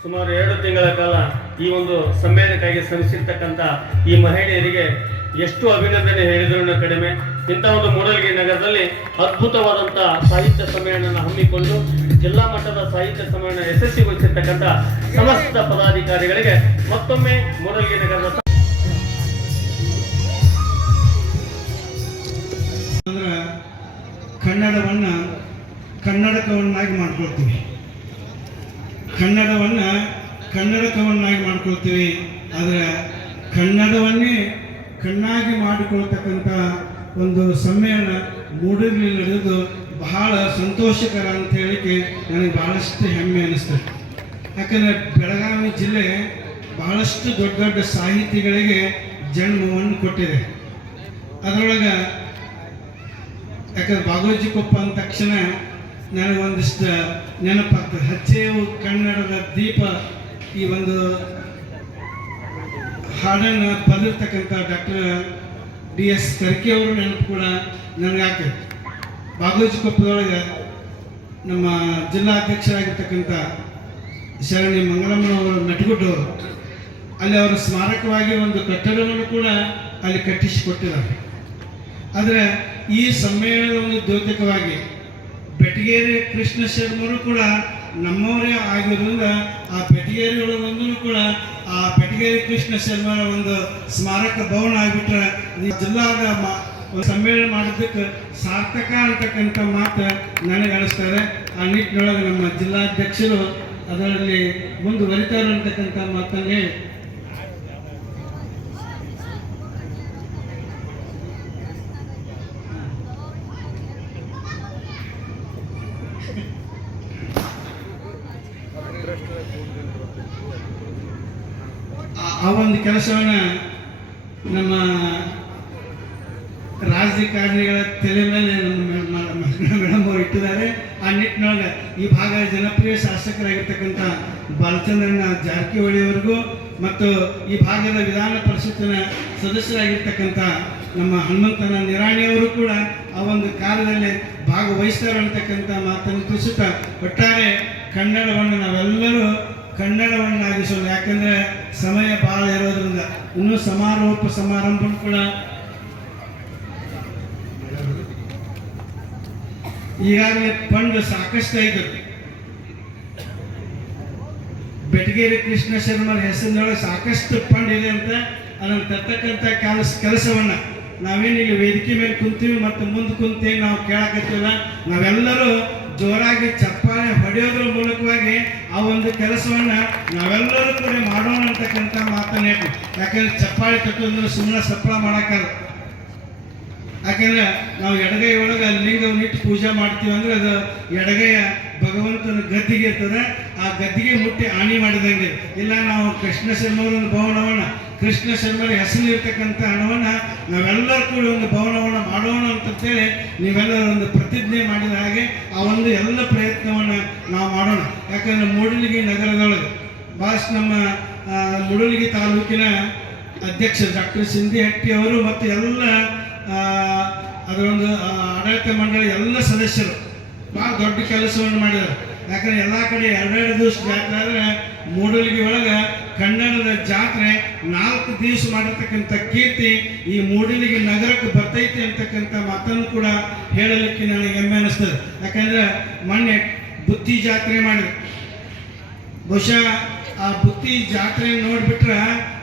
ಸುಮಾರು 2 ತಿಂಗಳ ಕಾಲ ಈ ಒಂದು ಸಮ್ಮೇಳನಕ್ಕಾಗಿ ಶ್ರಮಿಸಿರ್ತಕ್ಕಂಥ ಈ ಮಹಿಳೆಯರಿಗೆ ಎಷ್ಟು ಅಭಿನಂದನೆ ಹೇಳಿದ್ರೂ ಕಡಿಮೆ. ಇಂಥ ಒಂದು ಮೂಡಲಗಿ ನಗರದಲ್ಲಿ ಅದ್ಭುತವಾದಂಥ ಸಾಹಿತ್ಯ ಸಮ್ಮೇಳನ ಹಮ್ಮಿಕೊಂಡು ಜಿಲ್ಲಾ ಮಟ್ಟದ ಸಾಹಿತ್ಯ ಸಮ್ಮೇಳನ ಯಶಸ್ವಿಗೊಳಿಸಿರ್ತಕ್ಕಂಥ ಸಮಸ್ತ ಪದಾಧಿಕಾರಿಗಳಿಗೆ ಮತ್ತೊಮ್ಮೆ ಮೂಡಲಗಿ ನಗರದ ಕನ್ನಡವನ್ನು ಕನ್ನಡಕವನ್ನಾಗಿ ಮಾಡ್ಕೊಳ್ತೀವಿ. ಕನ್ನಡಕವನ್ನಾಗಿ ಮಾಡ್ಕೊಳ್ತೀವಿ. ಆದರೆ ಕನ್ನಡವನ್ನೇ ಕಣ್ಣಾಗಿ ಮಾಡಿಕೊಳ್ತಕ್ಕಂಥ ಒಂದು ಸಮ್ಮೇಳನ ಮೂಡಲಗಿ ನಡೆದು ಬಹಳ ಸಂತೋಷಕರ ಅಂತ ಹೇಳಿಕೆ ನನಗೆ ಬಹಳಷ್ಟು ಹೆಮ್ಮೆ ಅನ್ನಿಸ್ತದೆ. ಯಾಕಂದರೆ ಬೆಳಗಾವಿ ಜಿಲ್ಲೆ ಬಹಳಷ್ಟು ದೊಡ್ಡ ದೊಡ್ಡ ಸಾಹಿತಿಗಳಿಗೆ ಜನ್ಮವನ್ನು ಕೊಟ್ಟಿದೆ. ಅದರೊಳಗೆ ಯಾಕಂದ್ರೆ ಬಾಗೋಜಿ ಕೊಪ್ಪ ಅಂದ ತಕ್ಷಣ ನನಗೊಂದಿಷ್ಟು ನೆನಪಾಗ್ತದೆ. ಹಚ್ಚೇವು ಕನ್ನಡದ ದೀಪ ಈ ಒಂದು ಹಾಡನ್ನು ಬರೆದಿರ್ತಕ್ಕಂಥ ಡಾಕ್ಟರ್ DS ಕರ್ಕಿ ಅವರು ನೆನಪು ಕೂಡ ನನಗಾಗ್ತದೆ. ಬಾಗೋಜಿ ಕೊಪ್ಪದೊಳಗೆ ನಮ್ಮ ಜಿಲ್ಲಾಧ್ಯಕ್ಷರಾಗಿರ್ತಕ್ಕಂಥ ಶರಣಿ ಮಂಗಳಮ್ಮನವರು ನಟಗುಡ್ಡವರು ಅಲ್ಲಿ ಅವರ ಸ್ಮಾರಕವಾಗಿ ಒಂದು ಕಟ್ಟಡವನ್ನು ಕೂಡ ಅಲ್ಲಿ ಕಟ್ಟಿಸಿಕೊಟ್ಟಿದ್ದಾರೆ. ಆದರೆ ಈ ಸಮ್ಮೇಳನದ ಒಂದು ದ್ಯೋತಕವಾಗಿ ಬೆಟಗೇರಿ ಕೃಷ್ಣ ಶರ್ಮರು ಕೂಡ ನಮ್ಮವರೇ ಆಗಿರೋದ್ರಿಂದ ಆ ಬೆಟಗೇರಿ ಒಳಗೊಂದು ಕೂಡ ಆ ಬೆಟಗೇರಿ ಕೃಷ್ಣ ಶರ್ಮರ ಒಂದು ಸ್ಮಾರಕ ಭವನ ಆಗಿಬಿಟ್ರೆ ಈ ಜಿಲ್ಲಾದ ಸಮ್ಮೇಳನ ಮಾಡೋದಕ್ಕೆ ಸಾರ್ಥಕ ಅಂತಕ್ಕಂಥ ಮಾತು ನನಗೆ ಅನಿಸ್ತಾರೆ. ಆ ನಿಟ್ಟಿನೊಳಗೆ ನಮ್ಮ ಜಿಲ್ಲಾಧ್ಯಕ್ಷರು ಅದರಲ್ಲಿ ಮುಂದುವರಿತಾರೆ ಅಂತಕ್ಕಂಥ ಮಾತನ್ನೇ ಆ ಒಂದು ಕೆಲಸವನ್ನು ನಮ್ಮ ರಾಜಕಾರಣಿಗಳ ತಲೆ ಮೇಲೆ ನಮ್ಮ ಮೇಡಮ್ ಅವರು ಇಟ್ಟಿದ್ದಾರೆ. ಆ ನಿಟ್ಟಿನೊಳಗೆ ಈ ಭಾಗದ ಜನಪ್ರಿಯ ಶಾಸಕರಾಗಿರ್ತಕ್ಕಂಥ ಬಾಲಚಂದ್ರನ ಜಾರಕಿಹೊಳಿಯವರಿಗೂ ಮತ್ತು ಈ ಭಾಗದ ವಿಧಾನ ಪರಿಷತ್ತಿನ ಸದಸ್ಯರಾಗಿರ್ತಕ್ಕಂಥ ನಮ್ಮ ಹನುಮಂತನ ನಿರಾಣಿಯವರು ಕೂಡ ಆ ಒಂದು ಕಾರ್ಯದಲ್ಲಿ ಭಾಗವಹಿಸ್ತಾರೆ ಅಂತಕ್ಕಂಥ ಮಾತನ್ನು ತಿಳಿಸುತ್ತಾ ಒಟ್ಟಾರೆ ಕನ್ನಡವನ್ನು ನಾವೆಲ್ಲರೂ ಕನ್ನಡವನ್ನಾಗಿಸೋಣ. ಯಾಕಂದರೆ ಸಮಯ ಭಾಳ ಇರೋದ್ರಿಂದ ಇನ್ನೂ ಸಮಾರಂಭ ಕೂಡ ಈಗಾಗಲೇ ಫಂಡ್ ಸಾಕಷ್ಟು ಐದು. ಬೆಟಗೇರಿ ಕೃಷ್ಣ ಶರ್ಮರ ಹೆಸರಿನೊಳಗೆ ಸಾಕಷ್ಟು ಫಂಡ್ ಇದೆ ಅಂತ ಅದನ್ನು ತರ್ತಕ್ಕಂಥ ಕೆಲಸವನ್ನ ನಾವೇನು ಇಲ್ಲಿ ವೇದಿಕೆ ಮೇಲೆ ಕುಂತೀವಿ ಮತ್ತು ಮುಂದೆ ಕುಂತೀವಿ ನಾವು ಕೇಳಕತ್ತಿಲ್ಲ. ನಾವೆಲ್ಲರೂ ಜೋರಾಗಿ ಚಪ್ಪಾಳೆ ಹೊಡೆಯೋದ್ರ ಮೂಲಕವಾಗಿ ಆ ಒಂದು ಕೆಲಸವನ್ನ ನಾವೆಲ್ಲರೂ ಕೂಡ ಮಾಡೋಣ ಅಂತಕ್ಕಂಥ ಮಾತನ್ನ ಹೇಳಿ. ಯಾಕಂದ್ರೆ ಚಪ್ಪಾಳೆ ತಟ್ಟೋದ್ರೆ ಸುಮ್ಮನೆ ಸಪ್ಪಳ ಮಾಡಕ್ಕಲ್ಲ. ಯಾಕಂದ್ರೆ ನಾವು ಎಡಗೈ ಒಳಗೆ ಲಿಂಗವನ್ನು ಇಟ್ಟು ಪೂಜೆ ಮಾಡ್ತೀವಿ ಅಂದ್ರೆ ಅದು ಎಡಗೈಯ ಭಗವಂತನ ಗದ್ದಿಗೆ ಇರ್ತದೆ. ಆ ಗದ್ದಿಗೆ ಮುಟ್ಟಿ ಹಾನಿ ಮಾಡಿದಂಗೆ. ಇಲ್ಲ ನಾವು ಕೃಷ್ಣ ಶರ್ಮರ ಭವನವನ್ನ ಕೃಷ್ಣ ಶರ್ಮರ ಹೆಸರು ಇರ್ತಕ್ಕಂಥ ಹಣವನ್ನ ನಾವೆಲ್ಲರೂ ಕೂಡ ಒಂದು ಭವನವನ್ನ ಮಾಡೋಣ ಅಂತೇಳಿ ನೀವೆಲ್ಲರೂ ಒಂದು ಪ್ರತಿಜ್ಞೆ ಮಾಡಿದ ಹಾಗೆ ಆ ಒಂದು ಎಲ್ಲ ಪ್ರಯತ್ನವನ್ನ ನಾವು ಮಾಡೋಣ. ಯಾಕಂದ್ರೆ ಮೂಡಲಗಿ ನಗರದೊಳಗೆ ಭಾಳಷ್ಟು ನಮ್ಮ ಮೂಡಲಗಿ ತಾಲೂಕಿನ ಅಧ್ಯಕ್ಷರು ಡಾಕ್ಟರ್ ಸಿಂಧಿಹಟ್ಟಿ ಅವರು ಮತ್ತು ಎಲ್ಲ ಅದರೊಂದು ಆಡಳಿತ ಮಂಡಳಿ ಎಲ್ಲ ಸದಸ್ಯರು ಭಾಳ ದೊಡ್ಡ ಕೆಲಸವನ್ನು ಮಾಡಿದ್ದಾರೆ. ಯಾಕಂದ್ರೆ ಎಲ್ಲ ಕಡೆ 2 ದಿವಸ ಜಾತ್ರೆ ಆದರೆ ಮೂಡಲಗಿ ಒಳಗೆ ಕನ್ನಡದ ಜಾತ್ರೆ 4 ದಿವಸ ಮಾಡಿರ್ತಕ್ಕಂಥ ಕೀರ್ತಿ ಈ ಮೂಡಲಗಿ ನಗರಕ್ಕೆ ಬರ್ತೈತಿ ಅಂತಕ್ಕಂಥ ಮಾತನ್ನು ಕೂಡ ಹೇಳಲಿಕ್ಕೆ ನನಗೆ ಹೆಮ್ಮೆ ಅನಿಸ್ತದೆ. ಯಾಕಂದ್ರೆ ಮೊನ್ನೆ ಬುತ್ತಿ ಜಾತ್ರೆ ಮಾಡಿದ್ರು. ಬಹುಶಃ ಆ ಬುತ್ತಿ ಜಾತ್ರೆ ನೋಡ್ಬಿಟ್ರೆ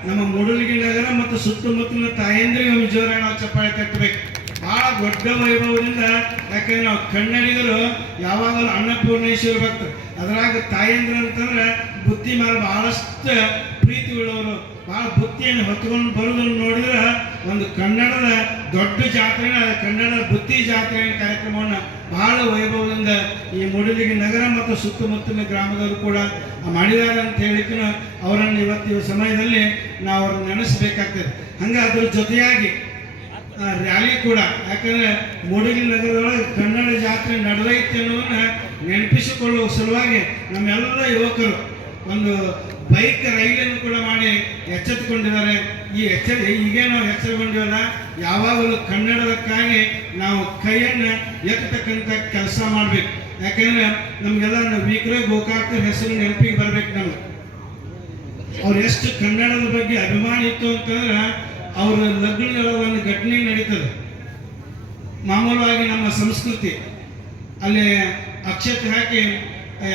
ನಮ್ಮ ಮೂಡಲಗಿ ನಗರ ಮತ್ತು ಸುತ್ತಮುತ್ತಲಿನ ತಾಯಂದ್ರಿಗೆ ಒಂದು ಜೋರಾಗಿ ನಾವು ಚಪ್ಪಾಳೆ ತಟ್ಟಬೇಕು. ಭಾಳ ದೊಡ್ಡ ವೈಭವದಿಂದ. ಯಾಕಂದ್ರೆ ನಾವು ಕನ್ನಡಿಗರು ಯಾವಾಗಲೂ ಅನ್ನಪೂರ್ಣೇಶ್ವರ ಭಕ್ತರು. ಅದರಾಗ ತಾಯಂದ್ರ ಅಂತಂದ್ರೆ ಬುತ್ತಿ ಮೇಲೆ ಬಹಳಷ್ಟು ಪ್ರೀತಿ ಉಳ್ಳವರು. ಭಾಳ ಬುತ್ತಿಯನ್ನು ಹೊತ್ಕೊಂಡು ಬರೋದನ್ನು ನೋಡಿದ್ರೆ ಒಂದು ಕನ್ನಡದ ದೊಡ್ಡ ಜಾತ್ರೆ ಕನ್ನಡದ ಬುತ್ತಿ ಜಾತ್ರೆ ಕಾರ್ಯಕ್ರಮವನ್ನು ಬಹಳ ವೈಭವದಿಂದ ಈ ಮೂಡಲಗಿ ನಗರ ಮತ್ತು ಸುತ್ತಮುತ್ತಲಿನ ಗ್ರಾಮದವರು ಕೂಡ ಮಾಡಿದ್ದಾರೆ ಅಂತ ಹೇಳಿಕ್ಕೆ ಅವರನ್ನು ಇವತ್ತಿನ ಸಮಯದಲ್ಲಿ ನಾವು ಅವ್ರನ್ನ ನೆನೆಸಬೇಕಾಗ್ತದೆ. ಹಂಗೆ ಅದ್ರ ಜೊತೆಯಾಗಿ ರ್ಯಾಲಿ ಕೂಡ. ಯಾಕಂದ್ರೆ ಮೂಡಲಗಿ ನಗರದೊಳಗೆ ಕನ್ನಡ ಜಾತ್ರೆ ನಡೆದೈತೆ ಅನ್ನೋದನ್ನ ನೆನಪಿಸಿಕೊಳ್ಳುವ ಸಲುವಾಗಿ ನಮ್ಮೆಲ್ಲ ಯುವಕರು ಒಂದು ಬೈಕ್ ರೈಲನ್ನು ಕೂಡ ಮಾಡಿ ಎಚ್ಚೆತ್ತುಕೊಂಡಿದ್ದಾರೆ. ಈ ಈಗ ನಾವು ಎಚ್ಚರಗೊಂಡಿವಲ್ಲ, ಯಾವಾಗಲೂ ಕನ್ನಡದಕ್ಕಾಗಿ ನಾವು ಕೈಯನ್ನು ಎತ್ತತಕ್ಕಂಥ ಕೆಲಸ ಮಾಡಬೇಕು. ಯಾಕಂದ್ರೆ ನಮಗೆಲ್ಲ ವೀಕ್ರೆ ಗೋಕಾಕ ಹೆಸರು ನೆನಪಿಗೆ ಬರ್ಬೇಕು. ನಮ್ಗೆ ಅವ್ರು ಎಷ್ಟು ಕನ್ನಡದ ಬಗ್ಗೆ ಅಭಿಮಾನ ಇತ್ತು ಅಂತಂದ್ರೆ ಅವ್ರ ಲಗ್ನಗಳ ಒಂದು ಘಟನೆ ನಡೀತದೆ. ಮಾಮೂಲಾಗಿ ನಮ್ಮ ಸಂಸ್ಕೃತಿ ಅಲ್ಲಿ ಅಕ್ಷತೆ ಹಾಕಿ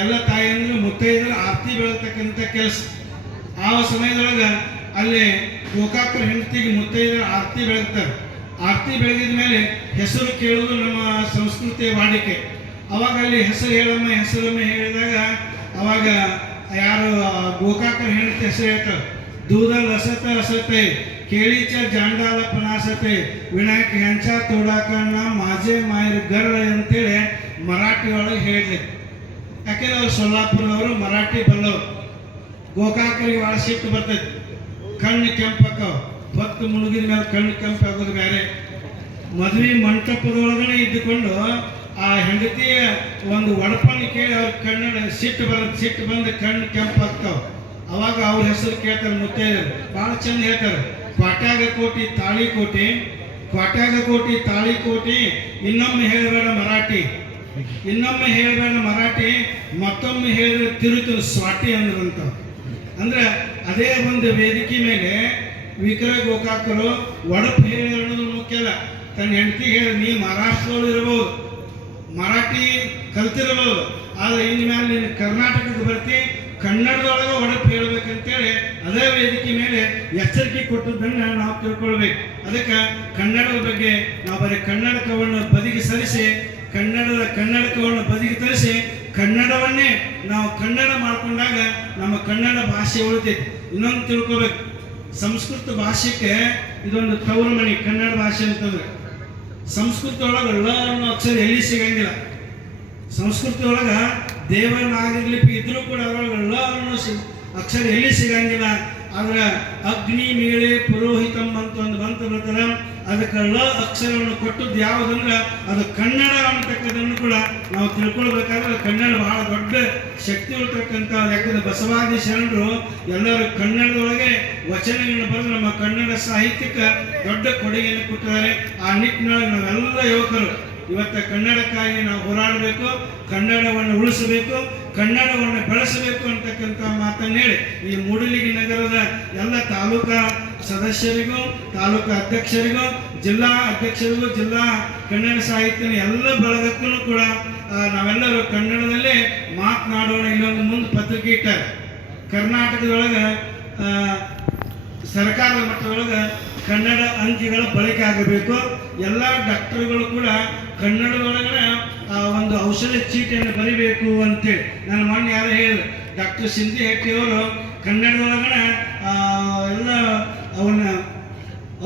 ಎಲ್ಲ ತಾಯಿಯಂದ್ರೆ ಮುತ್ತೈದರು ಆರತಿ ಬೆಳತಕ್ಕಂಥ ಕೆಲಸ. ಆ ಸಮಯದೊಳಗೆ ಅಲ್ಲಿ ಗೋಕಾಕರ ಹೆಂಡತಿಗೆ ಮುತ್ತೈದರು ಆರತಿ ಬೆಳಗ್ತಾರೆ. ಆರತಿ ಬೆಳಗಿದ ಮೇಲೆ ಹೆಸರು ಕೇಳೋದು ನಮ್ಮ ಸಂಸ್ಕೃತಿಯ ವಾಡಿಕೆ. ಅವಾಗ ಅಲ್ಲಿ ಹೆಸರು ಹೆಸರೊಮ್ಮೆ ಹೇಳಿದಾಗ ಅವಾಗ ಯಾರು ಗೋಕಾಕರ ಹೆಂಡತಿ ಹೆಸರು ಹೇಳ್ತಾರೆ. दूधल असत असते केळीच्या जांडाला पण असते विनायक यांच्या तोडाकरना माझे मायर घर ಅಂತೇಳಿ ಮರಾಠಿ ಒಳಗೆ ಹೇಳಿದೆ. ಯಾಕೆಂದ್ರೆ ಅವ್ರು ಸೊಲ್ಲಾಪುರದವರು ಮರಾಠಿ ಬಲ್ಲವರು. ಗೋಕಾಕರಿಗೆ ಭಾಳ ಸಿಟ್ಟು ಬರ್ತೈತಿ. ಕಣ್ಣು ಕೆಂಪಕ್ಕವ ಹೊತ್ತು ಮುಳುಗಿದ ಮೇಲೆ ಕಣ್ಣು ಕೆಂಪಾಗೋದು ಬೇರೆ. ಮದುವೆ ಮಂಟಪದೊಳಗನೆ ಇದ್ದುಕೊಂಡು ಆ ಹೆಂಡತಿಯ ಒಂದು ಒಡಪನ್ನು ಕೇಳಿ ಅವ್ರ ಕನ್ನಡ ಸಿಟ್ಟು ಬಂದು ಕಣ್ಣು ಕೆಂಪಾಗ್ತಾವ. ಅವಾಗ ಅವ್ರ ಹೆಸರು ಕೇಳ್ತಾರೆ ಮುತ್ತೈದರು. ಭಾಳ ಚಂದ ಹೇಳ್ತಾರೆ. ಕ್ವಾಟ್ಯಾಗ ಕೋಟಿ ತಾಳಿ ಕೋಟಿ, ಕ್ವಾಟ್ಯಾಗ ಕೋಟಿ ತಾಳಿ ಕೋಟಿ, ಇನ್ನೊಮ್ಮೆ ಹೇಳಬೇಡ ಮರಾಠಿ, ಇನ್ನೊಮ್ಮೆ ಹೇಳಬೇಡ ಮರಾಠಿ, ಮತ್ತೊಮ್ಮೆ ಹೇಳಿದ್ರೆ ತಿರುತು ಸ್ವಾಟಿ ಅಂದ್ರಂತ. ಅಂದ್ರೆ ಅದೇ ಒಂದು ವೇದಿಕೆ ಮೇಲೆ ವಿಕ್ರಯ ಗೋಕಾಕರು ಒಡಪು ಹೇಳಿ ಅನ್ನೋದು ಮುಖ್ಯ ಅಲ್ಲ. ತನ್ನ ಹೆಂಡತಿಗೆ ಹೇಳಿ ನೀ ಮಹಾರಾಷ್ಟ್ರದೊಳು ಇರಬಹುದು, ಮರಾಠಿ ಕಲ್ತಿರಬಹುದು, ಆದರೆ ಇನ್ನು ಮೇಲೆ ನೀನು ಕರ್ನಾಟಕಕ್ಕೆ ಬರ್ತಿ, ಕನ್ನಡದೊಳಗೆ ಒಡಪು ಹೇಳ್ಬೇಕಂತೇಳಿ ಅದೇ ವೇದಿಕೆ ಮೇಲೆ ಎಚ್ಚರಿಕೆ ಕೊಟ್ಟದ್ದನ್ನು ನಾವು ತಿಳ್ಕೊಳ್ಬೇಕು. ಅದಕ್ಕೆ ಕನ್ನಡದ ಬಗ್ಗೆ ನಾವು ಬರೀ ಕನ್ನಡಕವನ್ನು ಬದಿಗೆ ಸರಿಸಿ ಕನ್ನಡಕವನ್ನು ಬದಿಗೆ ತರಿಸಿ ಕನ್ನಡವನ್ನೇ ನಾವು ಕನ್ನಡ ಮಾಡ್ಕೊಂಡಾಗ ನಮ್ಮ ಕನ್ನಡ ಭಾಷೆ ಉಳಿತೈತಿ. ಇನ್ನೊಂದು ತಿಳ್ಕೊಬೇಕು, ಸಂಸ್ಕೃತ ಭಾಷೆಗೆ ಇದೊಂದು ತವರು ಮಣಿ. ಕನ್ನಡ ಭಾಷೆ ಅಂತಂದ್ರೆ ಸಂಸ್ಕೃತ ಒಳಗೆ ಳ ಅನ್ನೋ ಅಕ್ಷರ ಎಲ್ಲಿ ಸಿಗಂಗಿಲ್ಲ. ಸಂಸ್ಕೃತಿ ಒಳಗ ದೇವನಾಗರಿ ಲಿಪಿ ಇದ್ರೂ ಕೂಡ ಅದರೊಳಗೆ ಳ ಅನ್ನೋ ಅಕ್ಷರ ಎಲ್ಲಿ ಸಿಗಂಗಿಲ್ಲ. ಆದ್ರೆ ಅಗ್ನಿ ಮೇಳೆ ಪುರೋಹಿತಂ ಅಂತ ಒಂದು ಬಂತು ಬರ್ತಾರೆ. ಅದಕ್ಕೆ ಳ ಅಕ್ಷರವನ್ನು ಕೊಟ್ಟದ್ದು ಯಾವುದಂದ್ರೆ ಅದು ಕನ್ನಡ ಅಂತಕ್ಕದನ್ನು ಕೂಡ ನಾವು ತಿಳ್ಕೊಳ್ಬೇಕಾದ್ರೆ ಕನ್ನಡ ಬಹಳ ದೊಡ್ಡ ಶಕ್ತಿ ಇರ್ತಕ್ಕಂಥ. ಯಾಕಂದ್ರೆ ಬಸವಾದಿ ಶರಣರು ಎಲ್ಲರೂ ಕನ್ನಡದೊಳಗೆ ವಚನಗಳನ್ನು ಬರೆದು ನಮ್ಮ ಕನ್ನಡ ಸಾಹಿತ್ಯಕ್ಕೆ ದೊಡ್ಡ ಕೊಡುಗೆಯನ್ನು ಕೊಟ್ಟಿದ್ದಾರೆ. ಆ ನಿಟ್ಟಿನೊಳಗೆ ನಾವೆಲ್ಲ ಯುವಕರು ಇವತ್ತು ಕನ್ನಡಕ್ಕಾಗಿ ನಾವು ಹೋರಾಡಬೇಕು, ಕನ್ನಡವನ್ನು ಉಳಿಸಬೇಕು, ಕನ್ನಡವನ್ನು ಬೆಳೆಸಬೇಕು ಅಂತಕ್ಕಂಥ ಮಾತನ್ನು ಹೇಳಿ ಈ ಮೂಡಲಗಿ ನಗರದ ಎಲ್ಲ ತಾಲೂಕಾ ಸದಸ್ಯರಿಗೂ ತಾಲೂಕಾ ಅಧ್ಯಕ್ಷರಿಗೂ ಜಿಲ್ಲಾ ಅಧ್ಯಕ್ಷರಿಗೂ ಜಿಲ್ಲಾ ಕನ್ನಡ ಸಾಹಿತ್ಯನ ಎಲ್ಲ ಬಳಗಕ್ಕೂ ಕೂಡ ನಾವೆಲ್ಲರೂ ಕನ್ನಡದಲ್ಲೇ ಮಾತನಾಡೋಣ ಇಲ್ಲೊಂದು ಮುಂದೆ ಪತ್ರಿಕೆ ಇಟ್ಟಾರೆ. ಕರ್ನಾಟಕದೊಳಗೆ ಸರ್ಕಾರದ ಮಟ್ಟದೊಳಗೆ ಕನ್ನಡ ಅಂಕಿಗಳ ಬಳಕೆ ಆಗಬೇಕು. ಎಲ್ಲ ಡಾಕ್ಟರ್ಗಳು ಕೂಡ ಕನ್ನಡದೊಳಗನೆ ಒಂದು ಔಷಧಿ ಚೀಟಿಯನ್ನು ಬರಿಬೇಕು ಅಂತೇಳಿ ನನ್ನ ಮೊನ್ನೆ ಯಾರು ಹೇಳಿದ್ರು, ಡಾಕ್ಟರ್ ಸಿಂಧಿ ಹೆಟ್ಟಿಯವರು ಕನ್ನಡದೊಳಗನೆ ಎಲ್ಲ ಅವನ್ನ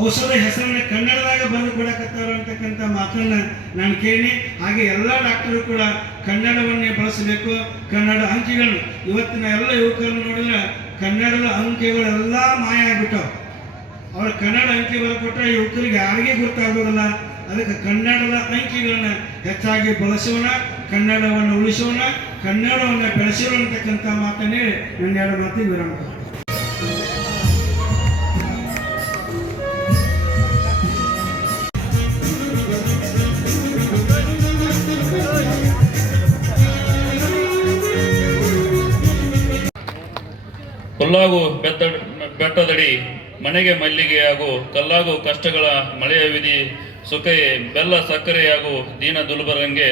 ಔಷಧ ಹೆಸರನ್ನ ಕನ್ನಡದಾಗ ಬರೆದು ಕೊಡಕತ್ತಾರ ಅಂತಕ್ಕಂಥ ಮಾತನ್ನ ನಾನು ಕೇಳಿ. ಹಾಗೆ ಎಲ್ಲ ಡಾಕ್ಟರು ಕೂಡ ಕನ್ನಡವನ್ನೇ ಬಳಸಬೇಕು. ಕನ್ನಡ ಅಂಕಿಗಳು ಇವತ್ತಿನ ಎಲ್ಲ ಯುವಕರನ್ನು ನೋಡಿದ್ರೆ ಕನ್ನಡದ ಅಂಕಿಗಳೆಲ್ಲ ಮಾಯ ಆಗ್ಬಿಟ್ಟವು. ಅವ್ರ ಕನ್ನಡ ಅಂಕಿ ಬರೆಕೊಟ್ರೆ ಯುವಕರಿಗೆ ಯಾರಿಗೂ ಗೊತ್ತಾಗೋದಿಲ್ಲ. ಅದಕ್ಕೆ ಕನ್ನಡದ ಅಂಕಿಗಳನ್ನ ಹೆಚ್ಚಾಗಿ ಬಳಸೋಣ, ಕನ್ನಡವನ್ನು ಉಳಿಸೋಣ, ಕನ್ನಡವನ್ನು ಬೆಳೆಸೋಣ ಅಂತಕ್ಕಂಥ ಮಾತನ್ನೇ ನನ್ನ ಎರಡು ಮಾತಿಗೆ ವಿರಾಮ. ಹುಲ್ಲಾಗು ಬೆಟ್ಟದಡಿ ಮನೆಗೆ ಮಲ್ಲಿಗೆಯಾಗು, ಕಲ್ಲಾಗು ಕಷ್ಟಗಳ ಮಳೆಯ ವಿಧಿ ಸುಖೆ, ಬೆಲ್ಲ ಸಕ್ಕರೆಯಾಗು ದೀನ ದುರ್ಬಲರಿಗೆ